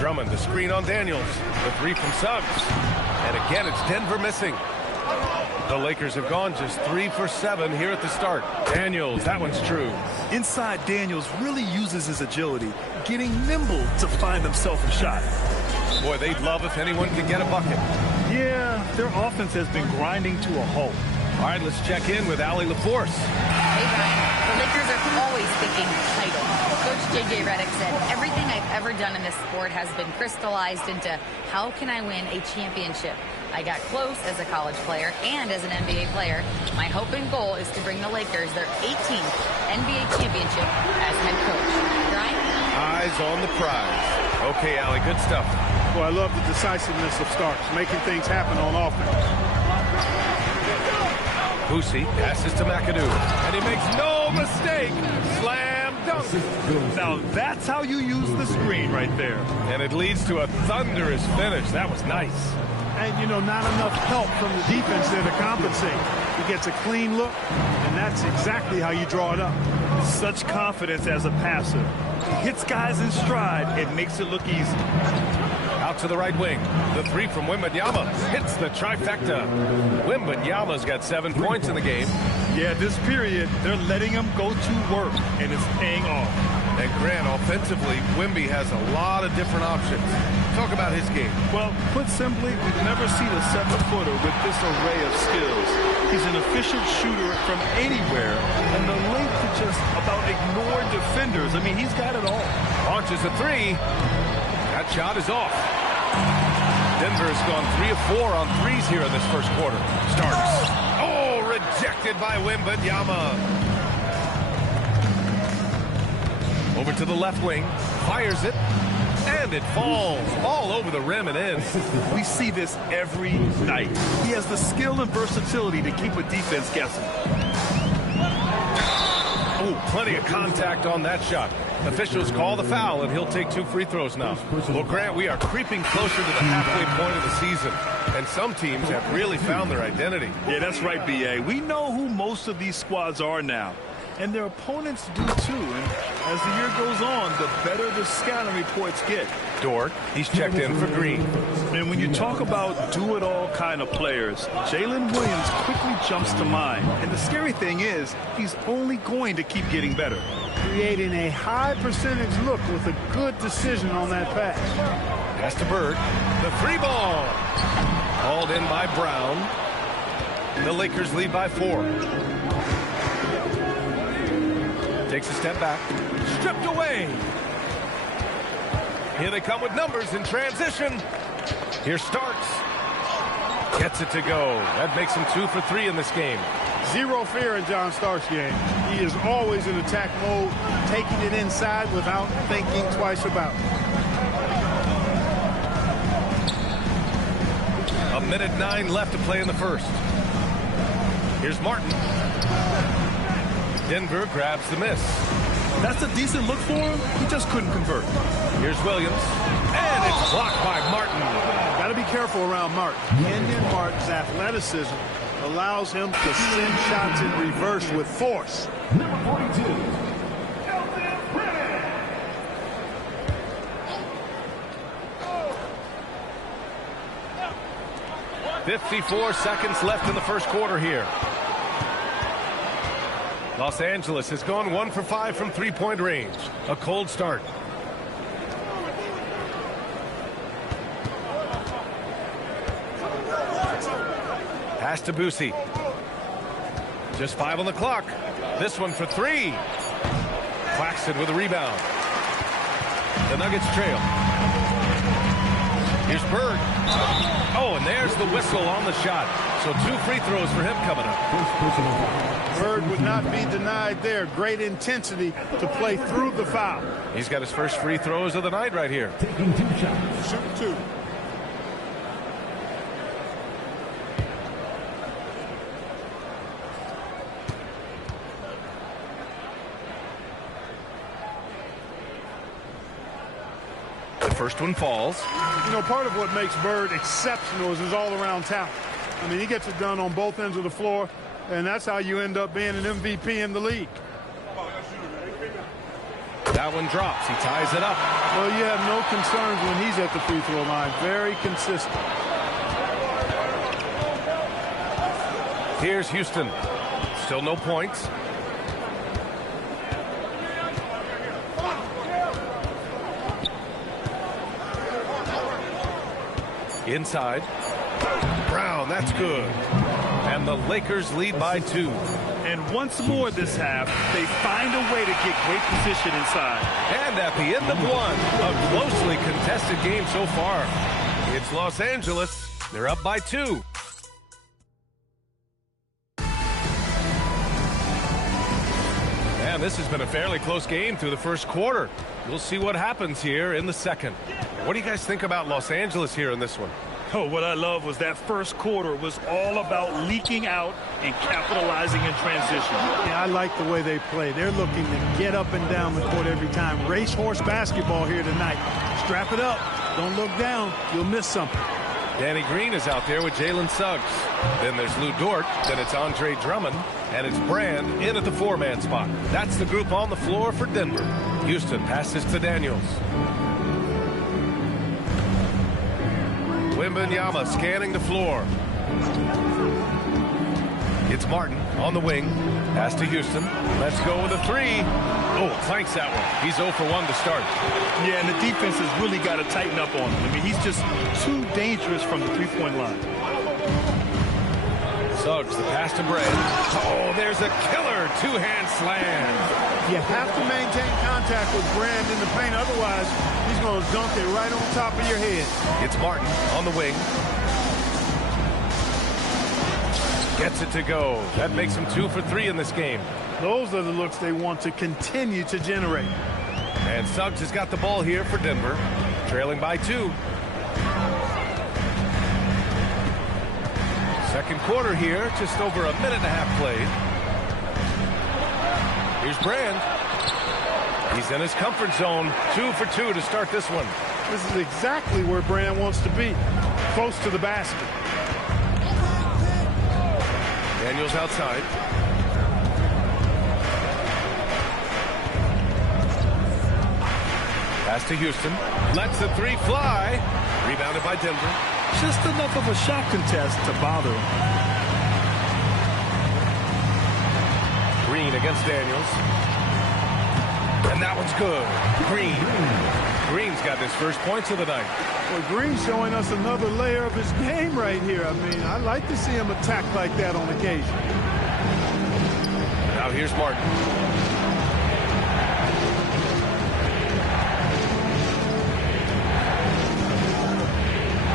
Drummond, the screen on Daniels. The 3 from Suggs. And again, it's Denver missing. The Lakers have gone just 3 for 7 here at the start. Daniels, that one's true. Inside, Daniels really uses his agility, getting nimble to find himself a shot. Boy, they'd love if anyone could get a bucket. Yeah, their offense has been grinding to a halt. All right, let's check in with Allie LaForce. Hey, Brian. The Lakers are always thinking title. Coach J.J. Redick said, everything I've ever done in this sport has been crystallized into how can I win a championship. I got close as a college player and as an NBA player. My hope and goal is to bring the Lakers their 18th NBA championship as head coach. Brian? Eyes on the prize. Okay, Allie, good stuff. Well, I love the decisiveness of Starks, making things happen on offense. Boosie passes to McAdoo, and he makes no mistake. Slam dunk. Now that's how you use the screen right there. And it leads to a thunderous finish. That was nice. And, you know, not enough help from the defense there to compensate. He gets a clean look, and that's exactly how you draw it up. Such confidence as a passer. He hits guys in stride. It makes it look easy. Out to the right wing. The three from Wembanyama hits the trifecta. Wembanyama's got 7 points in the game. Yeah, this period, they're letting him go to work, and it's paying off. And Grant, offensively, Wemby has a lot of different options. Talk about his game. Well, put simply, we've never seen a 7-footer with this array of skills. He's an efficient shooter from anywhere, and the length to just about ignore defenders. I mean, he's got it all. Launches a three. That shot is off. Denver has gone 3 of 4 on threes here in this first quarter. Starks. Oh, rejected by Wembanyama. Over to the left wing, fires it, and it falls all over the rim and in. We see this every night. He has the skill and versatility to keep a defense guessing. Oh, plenty of contact on that shot. Officials call the foul, and he'll take 2 free throws now. Well, Grant, we are creeping closer to the halfway point of the season, and some teams have really found their identity. Yeah, that's right, B.A. We know who most of these squads are now. And their opponents do too. And as the year goes on, the better the scouting reports get. Dort, he's checked in for Green. And when you talk about do-it-all kind of players, Jalen Williams quickly jumps to mind. And the scary thing is, he's only going to keep getting better. Creating a high percentage look with a good decision on that pass. Pass to Bird. The 3 ball. Hauled in by Brown. The Lakers lead by 4. Takes a step back. Stripped away. Here they come with numbers in transition. Here Starks. Gets it to go. That makes him 2 for 3 in this game. Zero fear in John Starks' game. He is always in attack mode, taking it inside without thinking twice about it. 1:09 left to play in the first. Here's Martin. Denver grabs the miss. That's a decent look for him. He just couldn't convert. Here's Williams. And it's blocked by Martin. Got to be careful around Martin. Kenyon Martin's athleticism allows him to send shots in reverse with force. Number 42. 54 seconds left in the first quarter here. Los Angeles has gone 1 for 5 from 3-point range. A cold start. Pass to Boosie. Just 5 on the clock. This one for 3. Claxton with a rebound. The Nuggets trail. Here's Bird. Oh, and there's the whistle on the shot. So 2 free throws for him coming up. Bird would not be denied there. Great intensity to play through the foul. He's got his first free throws of the night right here. Taking 2 shots. Shoot 2. The first one falls. You know, part of what makes Bird exceptional is his all-around talent. I mean, he gets it done on both ends of the floor, and that's how you end up being an MVP in the league. That one drops. He ties it up. Well, you have no concerns when he's at the free throw line. Very consistent. Here's Houston. Still no points. Inside. Brown, that's good. And the Lakers lead by 2. And once more this half, they find a way to get great position inside. And at the end of one, a closely contested game so far. It's Los Angeles. They're up by 2. And this has been a fairly close game through the first quarter. We'll see what happens here in the second. What do you guys think about Los Angeles here in this one? Oh, what I love was that first quarter was all about leaking out and capitalizing in transition. Yeah, I like the way they play. They're looking to get up and down the court every time. Racehorse basketball here tonight. Strap it up. Don't look down. You'll miss something. Danny Green is out there with Jalen Suggs. Then there's Lou Dort. Then it's Andre Drummond. And it's Brand in at the 4-man spot. That's the group on the floor for Denver. Houston passes to Daniels. Wembanyama scanning the floor. It's Martin on the wing. Pass to Houston. Let's go with a 3. Oh, clanks that one. He's 0 for 1 to start. Yeah, and the defense has really got to tighten up on him. I mean, he's just too dangerous from the 3-point line. Suggs, the pass to Brand. Oh, there's a killer 2-hand slam. You have to maintain contact with Brand in the paint. Otherwise, he's going to dunk it right on top of your head. It's Martin on the wing. Gets it to go. That makes him 2 for 3 in this game. Those are the looks they want to continue to generate. And Suggs has got the ball here for Denver, trailing by 2. Second quarter here, just over a minute and a half played. Here's Brand. He's in his comfort zone, 2 for 2 to start this one. This is exactly where Brand wants to be, close to the basket. Daniels outside. Pass to Houston. Lets the 3 fly. Rebounded by Denver. Just enough of a shot contest to bother him. Green against Daniels. And that one's good. Green's got his first points of the night. Well, Green's showing us another layer of his game right here. I mean, I like to see him attack like that on occasion. Now here's Martin.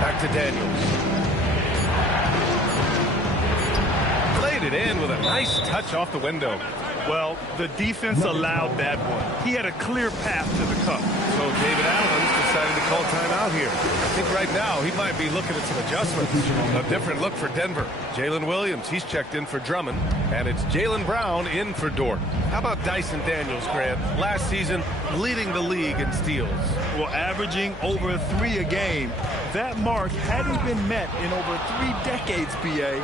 Back to Daniels. Played it in with a nice touch off the window. Well, the defense allowed that one. He had a clear path to the cup. So David Allen's decided to call timeout here. I think right now he might be looking at some adjustments. A different look for Denver. Jalen Williams, he's checked in for Drummond. And it's Jaylen Brown in for Dort. How about Dyson Daniels, Grant? Last season, leading the league in steals. Well, averaging over 3 a game. That mark hadn't been met in over 3 decades, B.A.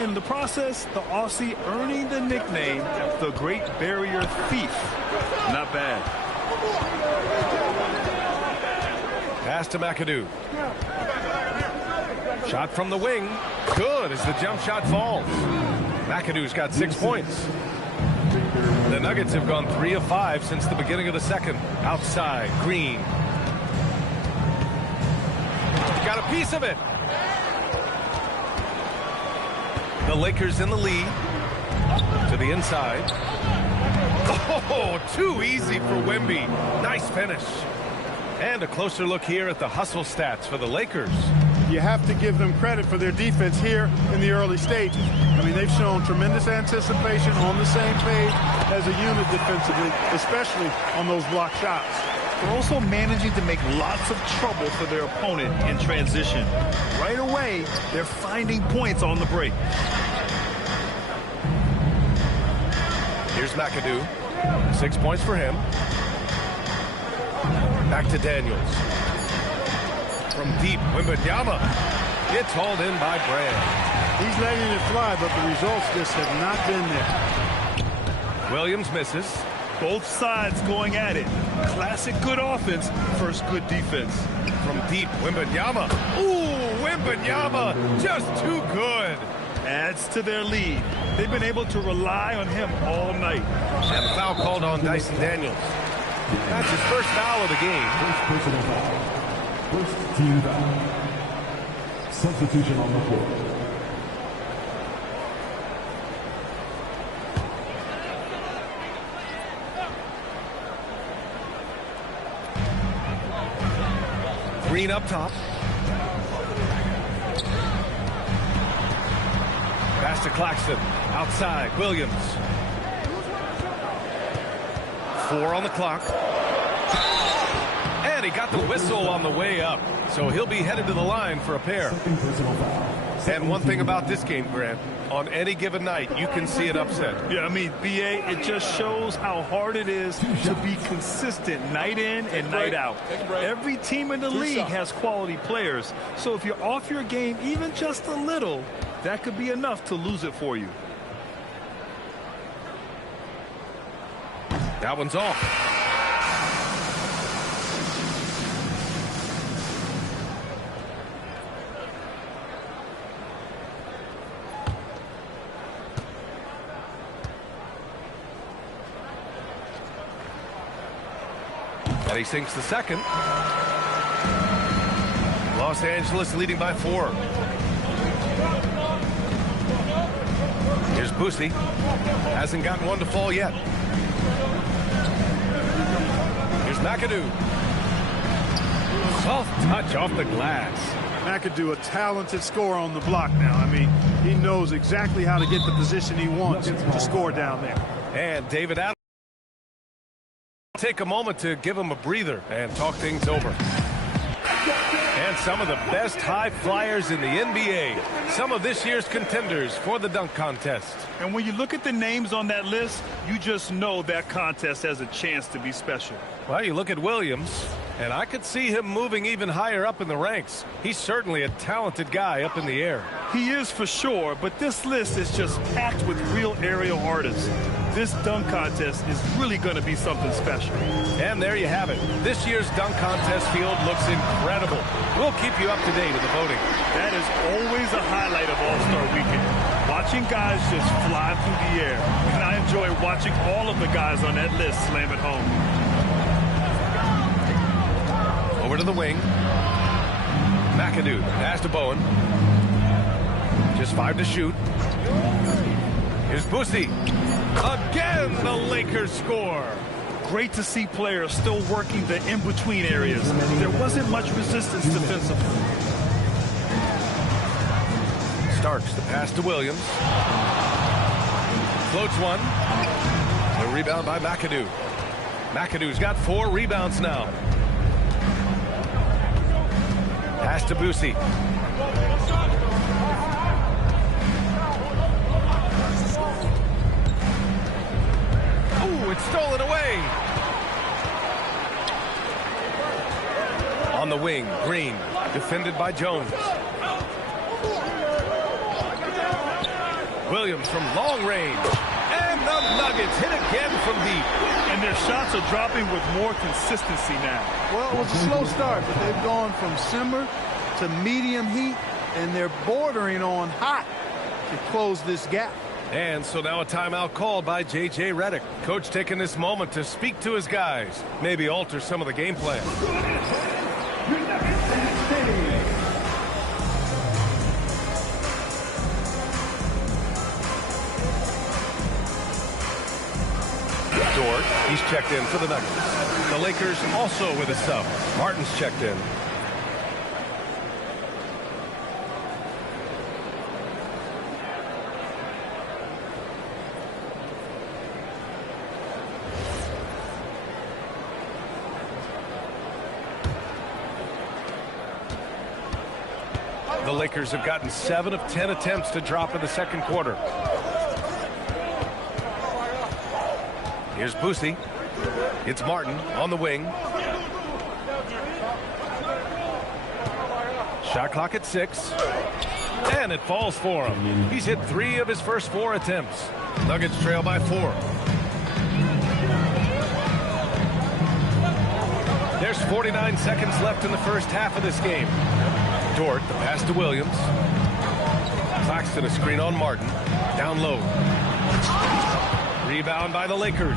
In the process, the Aussie earning the nickname, the Great Barrier Thief. Not bad. Pass to McAdoo. Shot from the wing. Good as the jump shot falls. McAdoo's got 6 points. The Nuggets have gone 3 of 5 since the beginning of the second. Outside, Green. Got a piece of it. The Lakers in the lead. To the inside. Oh, too easy for Wemby. Nice finish. And a closer look here at the hustle stats for the Lakers. You have to give them credit for their defense here in the early stages. I mean, they've shown tremendous anticipation, on the same page as a unit defensively, especially on those block shots. They're also managing to make lots of trouble for their opponent in transition. Right away, they're finding points on the break. Here's McAdoo. 6 points for him. Back to Daniels. From deep, Wembanyama. It's hauled in by Brand. He's letting it fly, but the results just have not been there. Williams misses. Both sides going at it. Classic good offense versus good defense. From deep, Wembanyama. Ooh, Wembanyama, just too good. Adds to their lead. They've been able to rely on him all night. And a foul called on Dyson Daniels. That's his first foul of the game. First personal foul. First team foul. Substitution on the floor. Green up top. Pass to Claxton. Outside. Williams. 4 on the clock. And he got the whistle on the way up. So he'll be headed to the line for a pair. And one thing about this game, Grant, on any given night, you can see an upset. Yeah, I mean, BA, it just shows how hard it is to be consistent night in and night out. Every team in the league has quality players. So if you're off your game even just a little, that could be enough to lose it for you. That one's off. And he sinks the second. Los Angeles leading by 4. Here's Boosie. Hasn't gotten one to fall yet. Here's McAdoo. Soft touch off the glass. McAdoo, a talented scorer on the block now. I mean, he knows exactly how to get the position he wants to score down there. And David Adams. Take a moment to give him a breather and talk things over. And some of the best high flyers in the NBA. Some of this year's contenders for the dunk contest. And when you look at the names on that list, you just know that contest has a chance to be special. Well, you look at Williams, and I could see him moving even higher up in the ranks. He's certainly a talented guy up in the air. He is for sure, but this list is just packed with real aerial artists. This dunk contest is really going to be something special. And there you have it. This year's dunk contest field looks incredible. We'll keep you up to date with the voting. That is always a highlight of All-Star Weekend. Watching guys just fly through the air. And I enjoy watching all of the guys on that list slam it home. Over to the wing. McAdoo. Pass to Bowen. Just 5 to shoot. Here's Boosie. Again, the Lakers score. Great to see players still working the in-between areas. There wasn't much resistance defensively. Starks the pass to Williams. Floats one. The rebound by McAdoo. McAdoo's got 4 rebounds now. Pass to Boosie. Ooh, it's stolen away. On the wing, Green, defended by Jones. Williams from long range. And the Nuggets hit again from deep. And their shots are dropping with more consistency now. Well, it was a slow start, but they've gone from simmer to medium heat, and they're bordering on hot to close this gap. And so now a timeout called by J.J. Redick. Coach taking this moment to speak to his guys, maybe alter some of the game plan. Dort, he's checked in for the Nuggets. The Lakers also with a sub. Martin's checked in. The Lakers have gotten 7 of 10 attempts to drop in the second quarter. Here's Boosie. It's Martin on the wing. Shot clock at 6. And it falls for him. He's hit 3 of his first 4 attempts. Nuggets trail by 4. There's 49 seconds left in the first half of this game. Dort, the pass to Williams. Claxton, a screen on Martin. Down low. Rebound by the Lakers.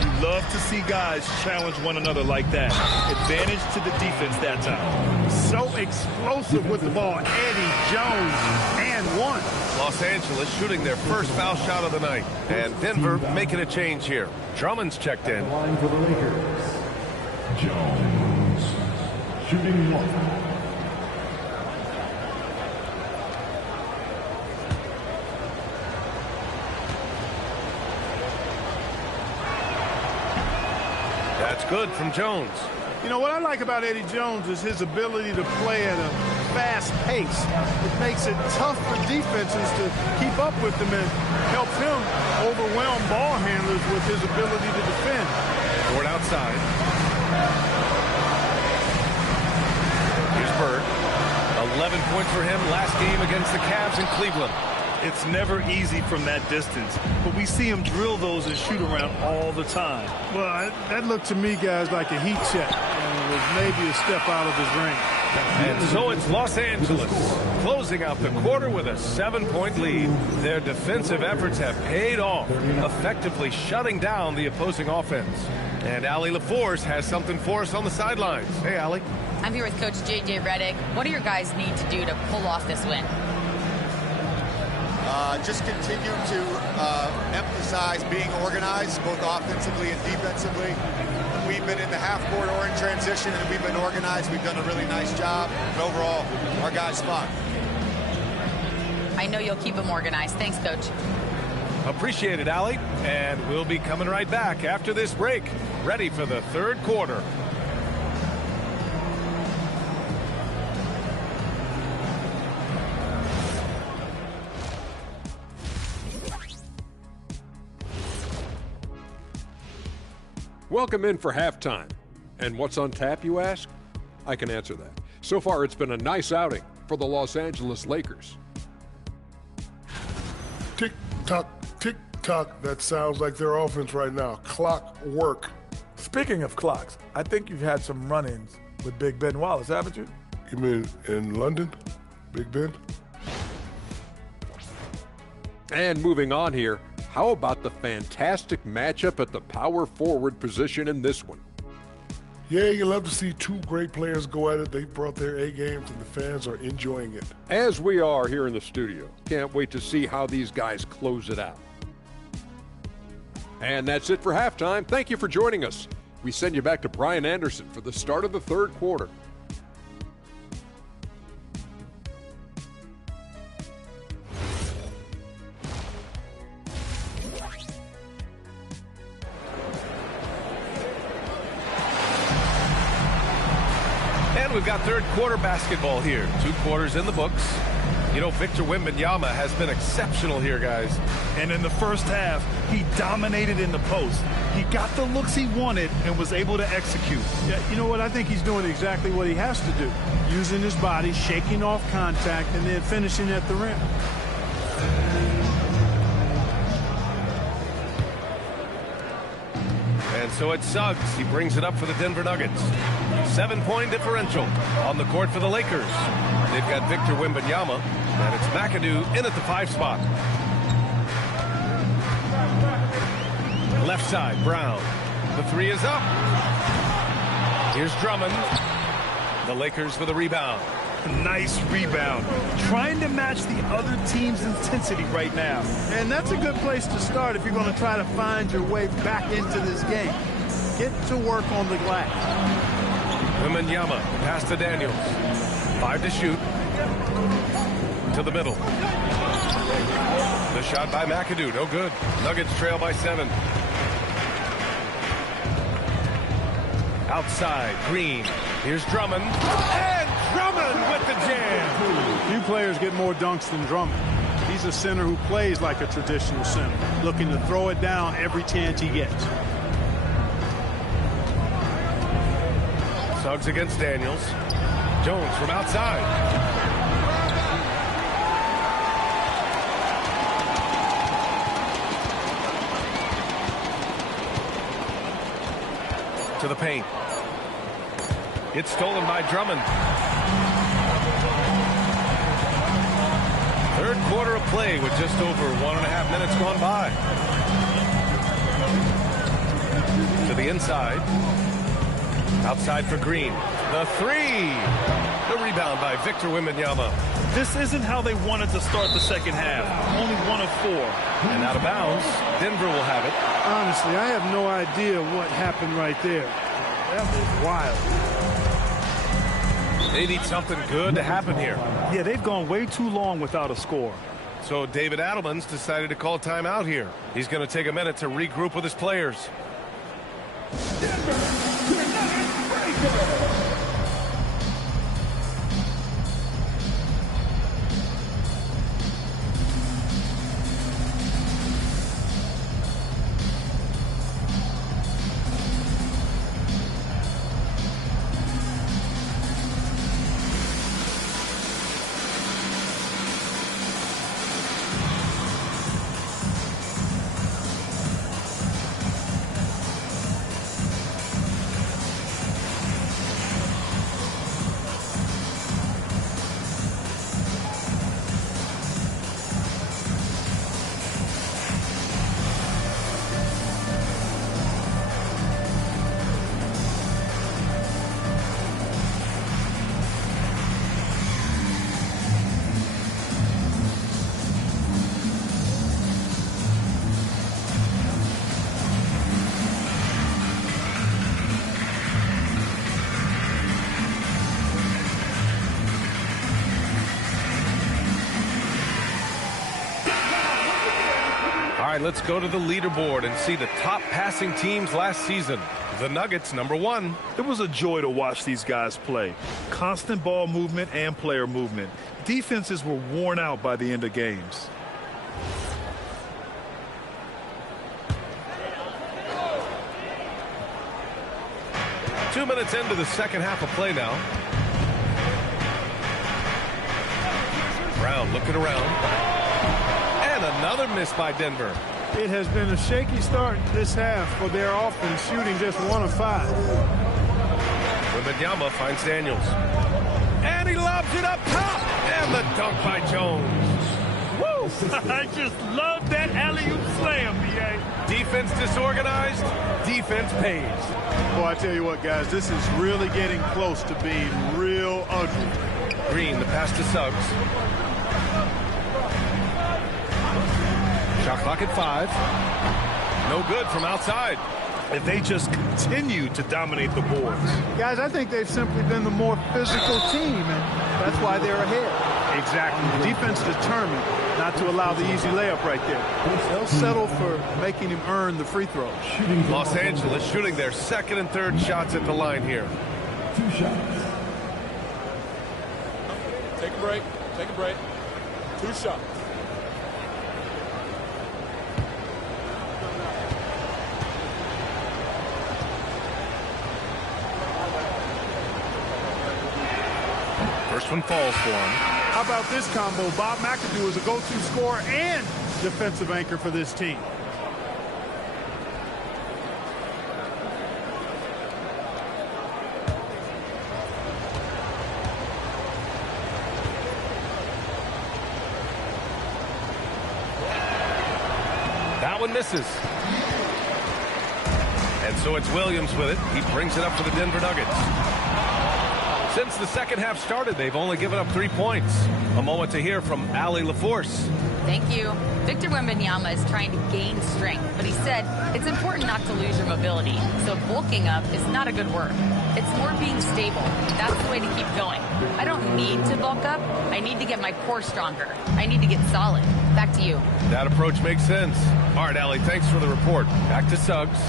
You love to see guys challenge one another like that. Advantage to the defense that time. So explosive with the ball. Eddie Jones and 1. Los Angeles shooting their first foul shot of the night. And Denver making a change here. Drummond's checked in. Line for the Lakers. Jones. Shooting 1. That's good from Jones. You know, what I like about Eddie Jones is his ability to play at a fast pace. It makes it tough for defenses to keep up with him and helps him overwhelm ball handlers with his ability to defend. Toward outside. Here's Bird. 11 points for him last game against the Cavs in Cleveland. It's never easy from that distance, but we see him drill those and shoot around all the time. Well, that looked to me, guys, like a heat check, and it was maybe a step out of his ring. And so it's Los Angeles closing out the quarter with a 7-point lead. Their defensive efforts have paid off, effectively shutting down the opposing offense. And Allie LaForce has something for us on the sidelines. Hey, Allie. I'm here with Coach J.J. Redick. What do your guys need to do to pull off this win? Just continue to emphasize being organized, both offensively and defensively. We've been in the half-court or in transition, and we've been organized. We've done a really nice job. And overall, our guys fought. I know you'll keep them organized. Thanks, Coach. Appreciate it, Allie. And we'll be coming right back after this break, ready for the third quarter. Welcome in for halftime. And what's on tap, you ask? I can answer that. So far, it's been a nice outing for the Los Angeles Lakers. Tick-tock, tick-tock. That sounds like their offense right now. Clock work. Speaking of clocks, I think you've had some run-ins with Big Ben Wallace, haven't you? You mean in London? Big Ben? And moving on here, how about the fantastic matchup at the power forward position in this one? Yeah, you love to see two great players go at it. They brought their A games, and the fans are enjoying it. As we are here in the studio. Can't wait to see how these guys close it out. And that's it for halftime. Thank you for joining us. We send you back to Brian Anderson for the start of the third quarter. We've got third quarter basketball here. 2 quarters in the books. You know, Victor Wembanyama has been exceptional here, guys. And in the first half, he dominated in the post. He got the looks he wanted and was able to execute. Yeah, you know what? I think he's doing exactly what he has to do. Using his body, shaking off contact, and then finishing at the rim. And so it's Suggs. He brings it up for the Denver Nuggets. 7-point differential on the court for the Lakers. They've got Victor Wembanyama, and it's McAdoo in at the 5 spot. Left side, Brown. The 3 is up. Here's Drummond. The Lakers for the rebound. Nice rebound. Trying to match the other team's intensity right now. And that's a good place to start if you're going to try to find your way back into this game. Get to work on the glass. Wembanyama, pass to Daniels. 5 to shoot. To the middle. The shot by McAdoo, no good. Nuggets trail by 7. Outside, Green. Here's Drummond. And Drummond with the jam. Few players get more dunks than Drummond. He's a center who plays like a traditional center, looking to throw it down every chance he gets. Suggs against Daniels. Jones from outside. To the paint. It's stolen by Drummond. Third quarter of play with just over 1.5 minutes gone by. To the inside. Outside for Green. The 3. The rebound by Victor Wembanyama. This isn't how they wanted to start the second half. Only 1 of 4. And out of bounds. Denver will have it. Honestly, I have no idea what happened right there. That was wild. They need something good to happen here. Yeah, they've gone way too long without a score. So David Adelman's decided to call timeout here. He's going to take a minute to regroup with his players. All right, let's go to the leaderboard and see the top passing teams last season. The Nuggets, #1. It was a joy to watch these guys play. Constant ball movement and player movement. Defenses were worn out by the end of games. Two minutes into the second half of play now. Brown looking around. And another miss by Denver. It has been a shaky start this half for their offense, shooting just 1 of 5. Wembanyama finds Daniels. And he lobs it up top. And the dunk by Jones. Woo! I just love that alley-oop slam, B.A. Defense disorganized. Defense pays. Boy, I tell you what, guys, this is really getting close to being real ugly. Green, the pass to Suggs. Shot clock at 5. No good from outside. If they just continue to dominate the boards. Guys, I think they've simply been the more physical team, and that's why they're ahead. Exactly. The defense determined not to allow the easy layup right there. They'll settle for making him earn the free throws. Los Angeles shooting their second and third shots at the line here. 2 shots. Take a break. Take a break. 2 shots. First one falls for him. How about this combo? Bob McAdoo is a go-to scorer and defensive anchor for this team. That one misses. And so it's Williams with it. He brings it up for the Denver Nuggets. Since the second half started, they've only given up 3 points. A moment to hear from Allie LaForce. Thank you. Victor Wembanyama is trying to gain strength, but he said it's important not to lose your mobility. So bulking up is not a good word. It's more being stable. That's the way to keep going. I don't need to bulk up. I need to get my core stronger. I need to get solid. Back to you. That approach makes sense. All right, Allie, thanks for the report. Back to Suggs.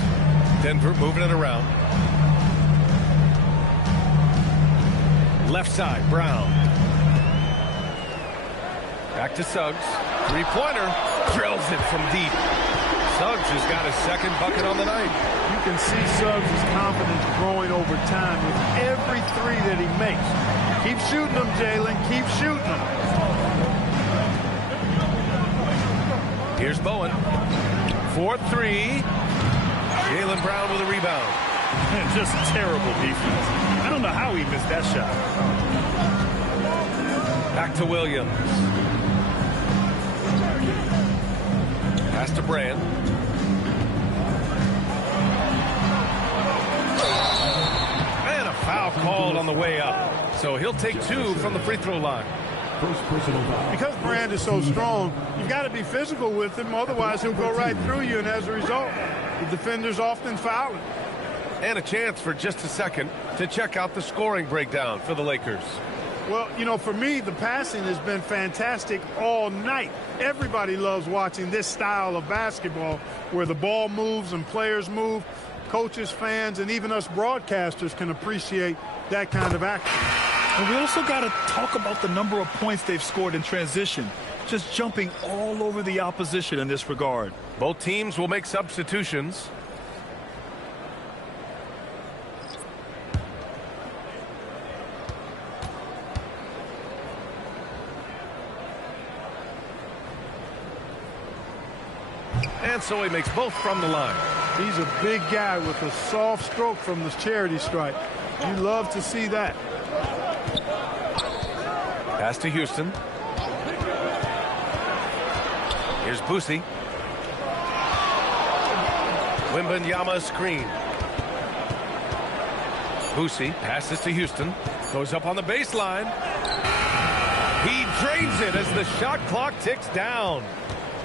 Denver moving it around. Left side, Brown. Back to Suggs. Three-pointer. Drills it from deep. Suggs has got his second bucket on the night. You can see Suggs' confidence growing over time with every 3 that he makes. Keep shooting them, Jalen. Keep shooting them. Here's Bowen. 4-3. Jaylen Brown with a rebound. Just terrible defense. I don't know how he missed that shot. Back to Williams. Pass to Brand. And a foul called on the way up. So he'll take 2 from the free throw line. Because Brand is so strong, you've got to be physical with him. Otherwise, he'll go right through you. And as a result, the defenders often foul him. And a chance for just a second to check out the scoring breakdown for the Lakers. Well, you know, for me, the passing has been fantastic all night. Everybody loves watching this style of basketball where the ball moves and players move. Coaches, fans, and even us broadcasters can appreciate that kind of action. And we also got to talk about the number of points they've scored in transition. Just jumping all over the opposition in this regard. Both teams will make substitutions. And so he makes both from the line. He's a big guy with a soft stroke from the charity stripe. You love to see that. Pass to Houston. Here's Boosie. Wembanyama screen. Boosie passes to Houston. Goes up on the baseline. He drains it as the shot clock ticks down.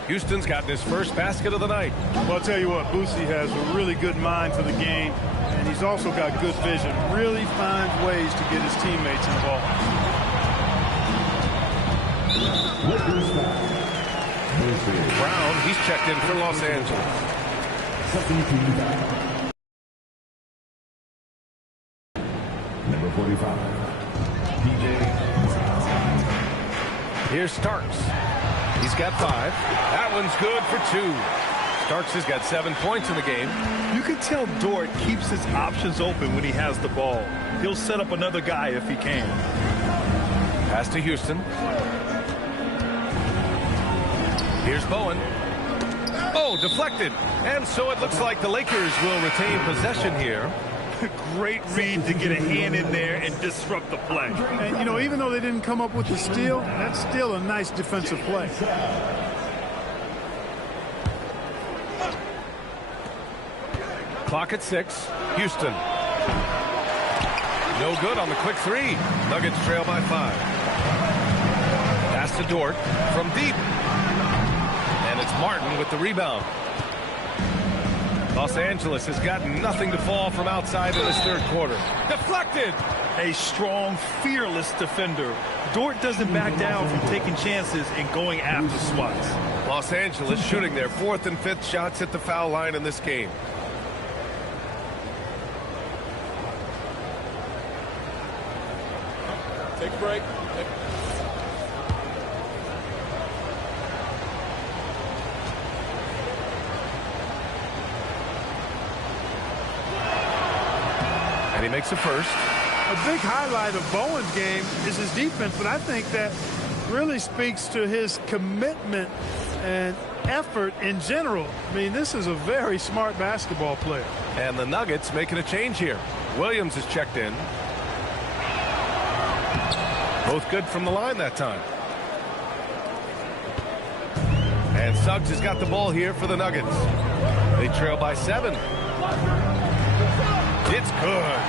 Houston's gotten his first basket of the night. Well, I'll tell you what, Boosie has a really good mind for the game, and he's also got good vision. Really finds ways to get his teammates involved. Brown, he's checked in for Los Angeles. Number 45, DJ. Here's Starks. He's got 5. That one's good for 2. Starks has got 7 points in the game. You can tell Dort keeps his options open when he has the ball. He'll set up another guy if he can. Pass to Houston. Here's Bowen. Oh, deflected. And so it looks like the Lakers will retain possession here. Great read to get a hand in there and disrupt the play. And, you know, even though they didn't come up with the steal, that's still a nice defensive play. Clock at 6. Houston. No good on the quick 3. Nuggets trail by 5. Pass to Dort from deep. And it's Martin with the rebound. Los Angeles has got nothing to fall from outside in this third quarter. Deflected! A strong, fearless defender. Dort doesn't back down from taking chances and going after swats. Los Angeles shooting their 4th and 5th shots at the foul line in this game. Take a break. And he makes a first. A big highlight of Bowen's game is his defense, but I think that really speaks to his commitment and effort in general. I mean, this is a very smart basketball player. And the Nuggets making a change here. Williams is checked in. Both good from the line that time. And Suggs has got the ball here for the Nuggets. They trail by 7. It's good.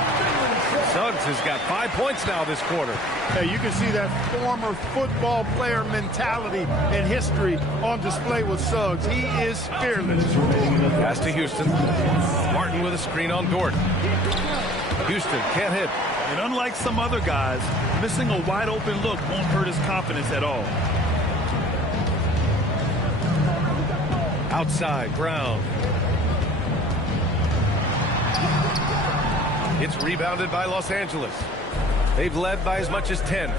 Suggs has got 5 points now this quarter. Hey, you can see that former football player mentality and history on display with Suggs. He is fearless. Pass to Houston. Martin with a screen on Dort. Houston can't hit. And unlike some other guys, missing a wide open look won't hurt his confidence at all. Outside, Brown. It's rebounded by Los Angeles. They've led by as much as 10.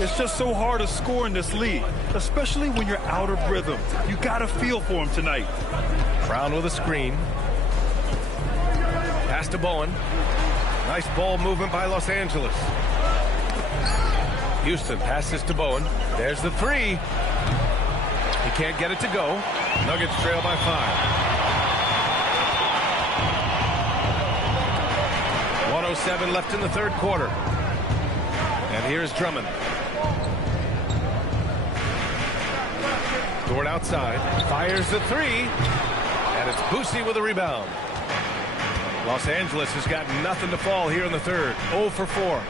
It's just so hard to score in this league, especially when you're out of rhythm. You got to feel for him tonight. Brown with a screen. Pass to Bowen. Nice ball movement by Los Angeles. Houston passes to Bowen. There's the 3. He can't get it to go. Nuggets trail by 5. 1:07 left in the third quarter. And here's Drummond. Dort outside. Fires the 3. And it's Boosie with a rebound. Los Angeles has got nothing to fall here in the third. 0 for 4.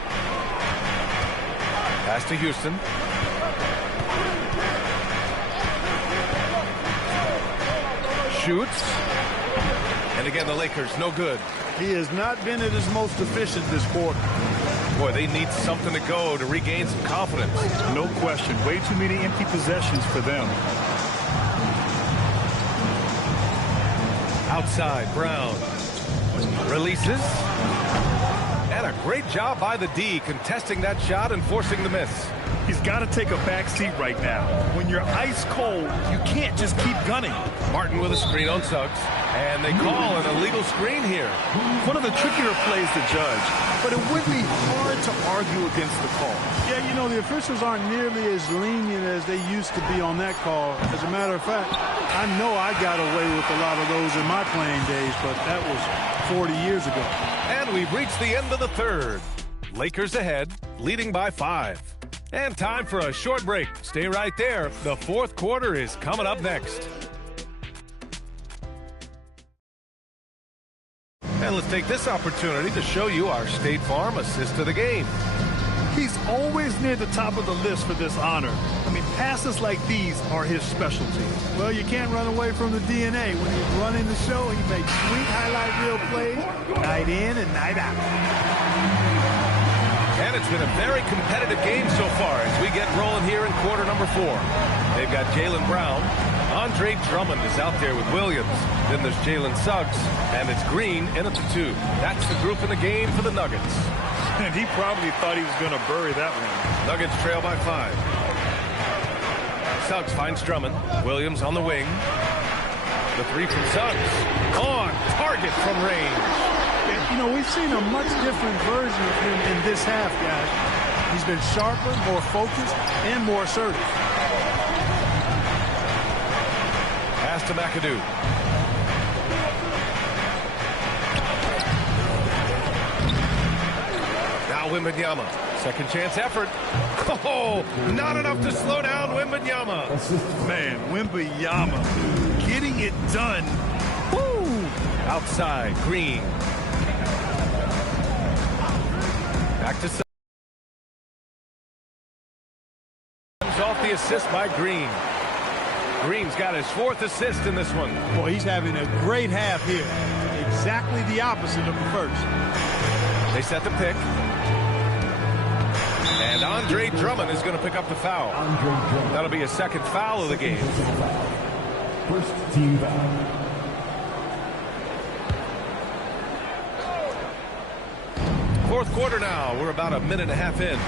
Pass to Houston. Shoots. And again, the Lakers, no good. He has not been at his most efficient this quarter. Boy, they need something to go to regain some confidence. No question. Way too many empty possessions for them. Outside, Brown releases. And a great job by the D contesting that shot and forcing the miss. He's got to take a back seat right now. When you're ice cold, you can't just keep gunning. Martin with a screen on Suggs. And they call an illegal screen here. One of the trickier plays to judge, but it would be hard to argue against the call. Yeah, you know, the officials aren't nearly as lenient as they used to be on that call. As a matter of fact, I know I got away with a lot of those in my playing days, but that was 40 years ago. And we've reached the end of the third. Lakers ahead, leading by 5. And time for a short break. Stay right there. The fourth quarter is coming up next. And let's take this opportunity to show you our State Farm assist to the game. He's always near the top of the list for this honor. I mean, passes like these are his specialty. Well, you can't run away from the DNA. When he's running the show, he makes sweet highlight reel plays, night in and night out. And it's been a very competitive game so far as we get rolling here in quarter number 4. They've got Jaylen Brown. Andre Drummond is out there with Williams. Then there's Jalen Suggs. And it's Green in at the 2. That's the group in the game for the Nuggets. And he probably thought he was going to bury that one. Nuggets trail by 5. Suggs finds Drummond. Williams on the wing. The 3 from Suggs. On target from range. You know, we've seen a much different version of him in this half, guys. He's been sharper, more focused, and more assertive. Pass to McAdoo. Now Wembanyama. Second chance effort. Oh, not enough to slow down Wembanyama. Man, Wembanyama getting it done. Woo! Outside, Green. Back to Suggs. Off the assist by Green. Green's got his 4th assist in this one. Boy, he's having a great half here. Exactly the opposite of the first. They set the pick. And Andre Drummond is going to pick up the foul. That'll be a second foul of the game. First team foul. Fourth quarter now. We're about a minute and a half in.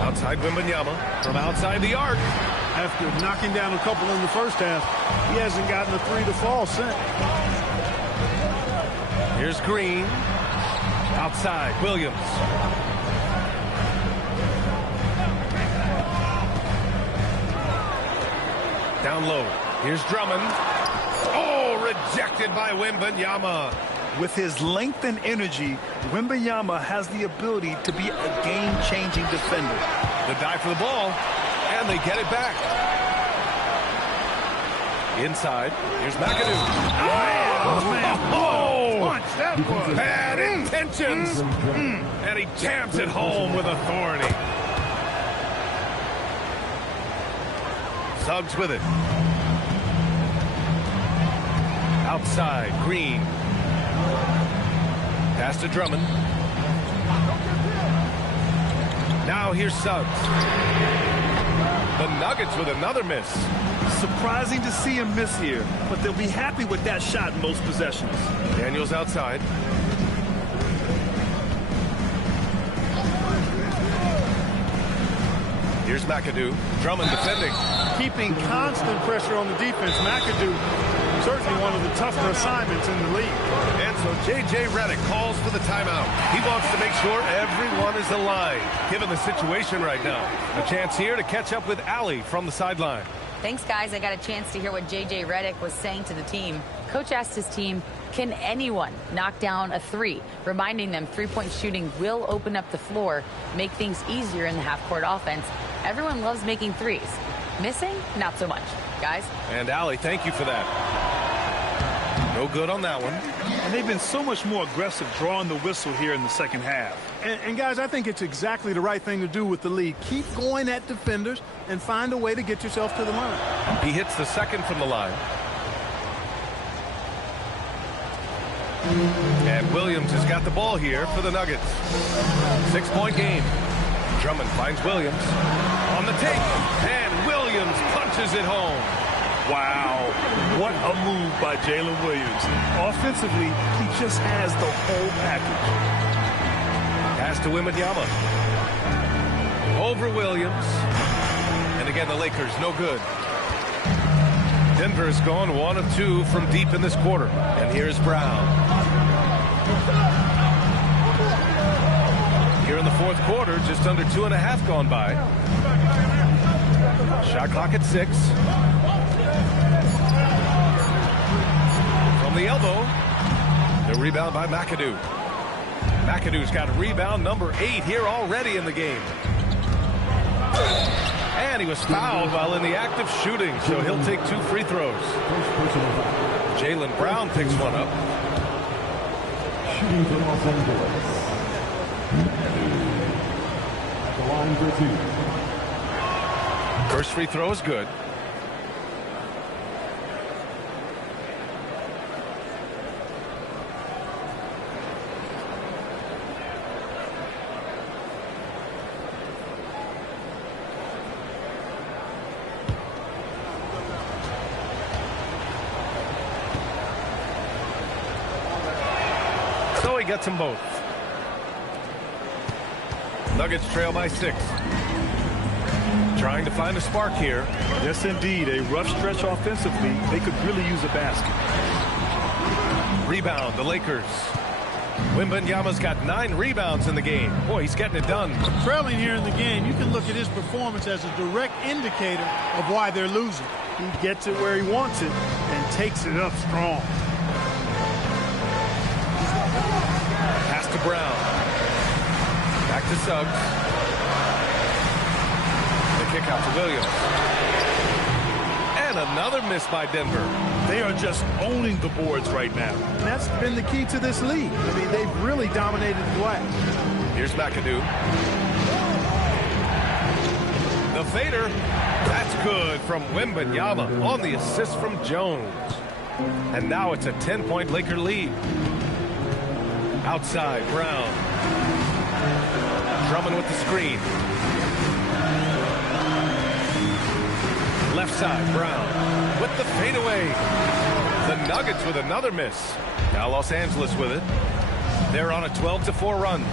Outside Wembanyama from outside the arc. After knocking down a couple in the first half, he hasn't gotten a 3 to fall since. Here's Green. Outside, Williams. Down low. Here's Drummond. Oh, rejected by Wembanyama. With his length and energy, Wembanyama has the ability to be a game-changing defender. The dive for the ball, and they get it back. Inside, here's McAdoo. That was bad intentions. And he jams it home with authority. Suggs with it. Outside, Green. Pass to Drummond. Now here's Suggs. The Nuggets with another miss. Surprising to see him miss here, but they'll be happy with that shot in most possessions. Daniels outside. Here's McAdoo. Drummond defending. Keeping constant pressure on the defense. McAdoo, certainly one of the tougher assignments in the league. And so J.J. Redick calls for the timeout. He wants to make sure everyone is aligned, given the situation right now. A chance here to catch up with Allie from the sideline. Thanks, guys. I got a chance to hear what J.J. Redick was saying to the team. Coach asked his team, can anyone knock down a 3? Reminding them three-point shooting will open up the floor, make things easier in the half-court offense. Everyone loves making threes. Missing? Not so much. Guys? And Allie, thank you for that. No good on that one. And they've been so much more aggressive drawing the whistle here in the second half. And guys, I think it's exactly the right thing to do with the lead. Keep going at defenders and find a way to get yourself to the line. He hits the second from the line. And Williams has got the ball here for the Nuggets. 6-point game. Drummond finds Williams on the take, and Williams punches it home. Wow, what a move by Jalen Williams. Offensively, he just has the whole package. Pass to Wembanyama. Over Williams. And again, the Lakers, no good. Denver's gone 1 of 2 from deep in this quarter. And here's Brown. Here in the fourth quarter, just under 2.5 gone by. Shot clock at 6. From the elbow. The rebound by McAdoo. McAdoo's got rebound number 8 here already in the game. And he was fouled while in the act of shooting, so he'll take 2 free throws. Jaylen Brown picks one up. Shooting for Los Angeles. At the line for 2. First free throw is good. So he gets them both. Nuggets trail by 6. Trying to find a spark here. Yes, indeed. A rough stretch offensively. They could really use a basket. Rebound, the Lakers. Wembanyama's got 9 rebounds in the game. Boy, he's getting it done. Trailing here in the game, you can look at his performance as a direct indicator of why they're losing. He gets it where he wants it and takes it up strong. Pass to Brown. Back to Suggs. Kick out to Williams. And another miss by Denver. They are just owning the boards right now. And that's been the key to this league. I mean, they've really dominated the glass. Here's McAdoo. The fader. That's good from Wembanyama on the assist from Jones. And now it's a 10-point Laker lead. Outside, Brown. Drummond with the screen. Left side, Brown with the fadeaway. The Nuggets with another miss. Now Los Angeles with it. They're on a 12-4 run.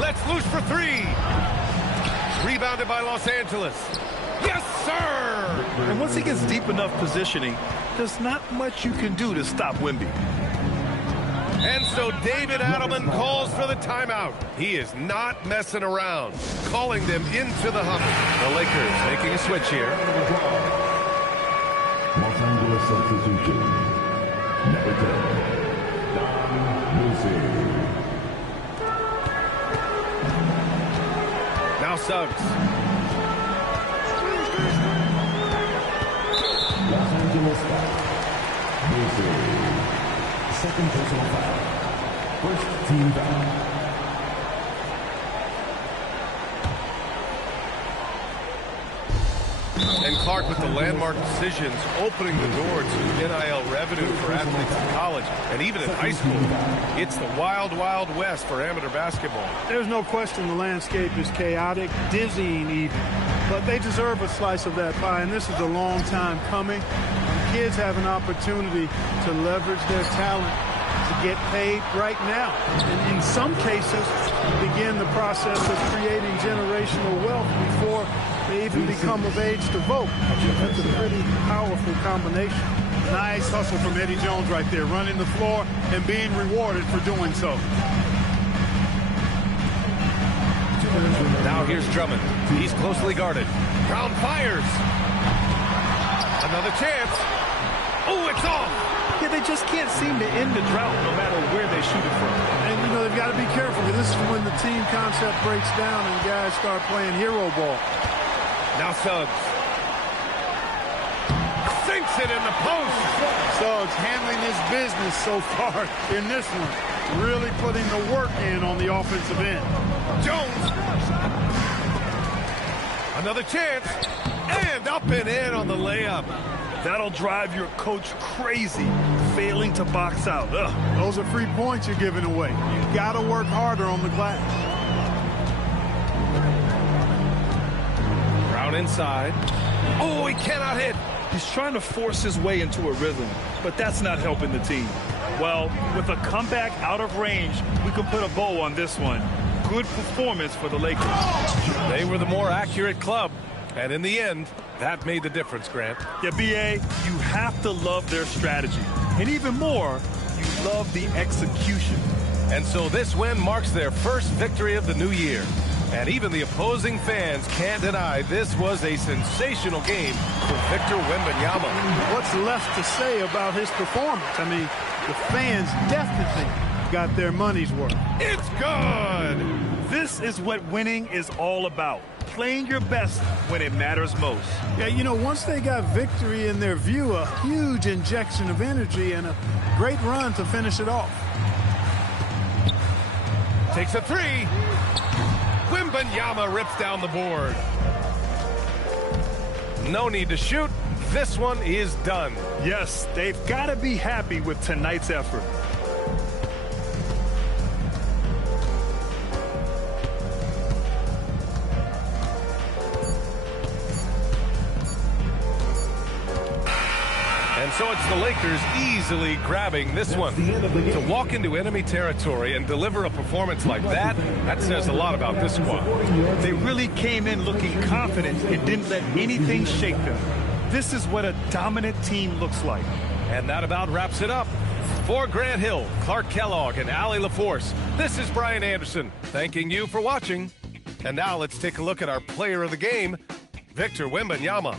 Let's loose for 3. Rebounded by Los Angeles. Yes, sir! And once he gets deep enough positioning, there's not much you can do to stop Wemby. And so David Adelman calls for the timeout. He is not messing around, calling them into the huddle. The Lakers making a switch here. Los Angeles substitution. Number 10, Don Lucy. Now Suggs. Los Angeles foul. Lucy. Second personal foul. First team foul. And Clark with the landmark decisions, opening the door to NIL revenue for athletes in college and even in high school. It's the wild, wild west for amateur basketball. There's no question the landscape is chaotic, dizzying even. But they deserve a slice of that pie, and this is a long time coming. Kids have an opportunity to leverage their talent to get paid right now. And in some cases, begin the process of creating generational wealth before they even become of age to vote. That's a pretty powerful combination. Nice hustle from Eddie Jones right there, running the floor and being rewarded for doing so. Now here's Drummond. He's closely guarded. Brown fires. Another chance. Oh, it's off. Yeah, they just can't seem to end the drought no matter where they shoot it from. And, you know, they've got to be careful because this is when the team concept breaks down and guys start playing hero ball. Now Suggs. Sinks it in the post. Suggs handling his business so far in this one. Really putting the work in on the offensive end. Jones. Another chance. And up and in on the layup. That'll drive your coach crazy, failing to box out. Ugh. Those are free points you're giving away. You got to work harder on the glass. Brown inside. Oh, he cannot hit. He's trying to force his way into a rhythm, but that's not helping the team. Well, with a comeback out of range, we can put a bow on this one. Good performance for the Lakers. They were the more accurate club, and in the end, that made the difference, Grant. Yeah, B.A., you have to love their strategy. And even more, you love the execution. And so this win marks their first victory of the new year. And even the opposing fans can't deny this was a sensational game for Victor Wembanyama. What's left to say about his performance? I mean, the fans definitely got their money's worth. It's good! This is what winning is all about. Playing your best when it matters most. Yeah, you know, once they got victory in their view, a huge injection of energy and a great run to finish it off. Takes a three. Wembanyama rips down the board. No need to shoot. This one is done. Yes, they've got to be happy with tonight's effort. And so it's the Lakers easily grabbing this one. To walk into enemy territory and deliver a performance like that, that says a lot about this squad. They really came in looking confident and didn't let anything shake them. This is what a dominant team looks like. And that about wraps it up. For Grant Hill, Clark Kellogg, and Allie LaForce, this is Brian Anderson, thanking you for watching. And now let's take a look at our player of the game, Victor Wembanyama.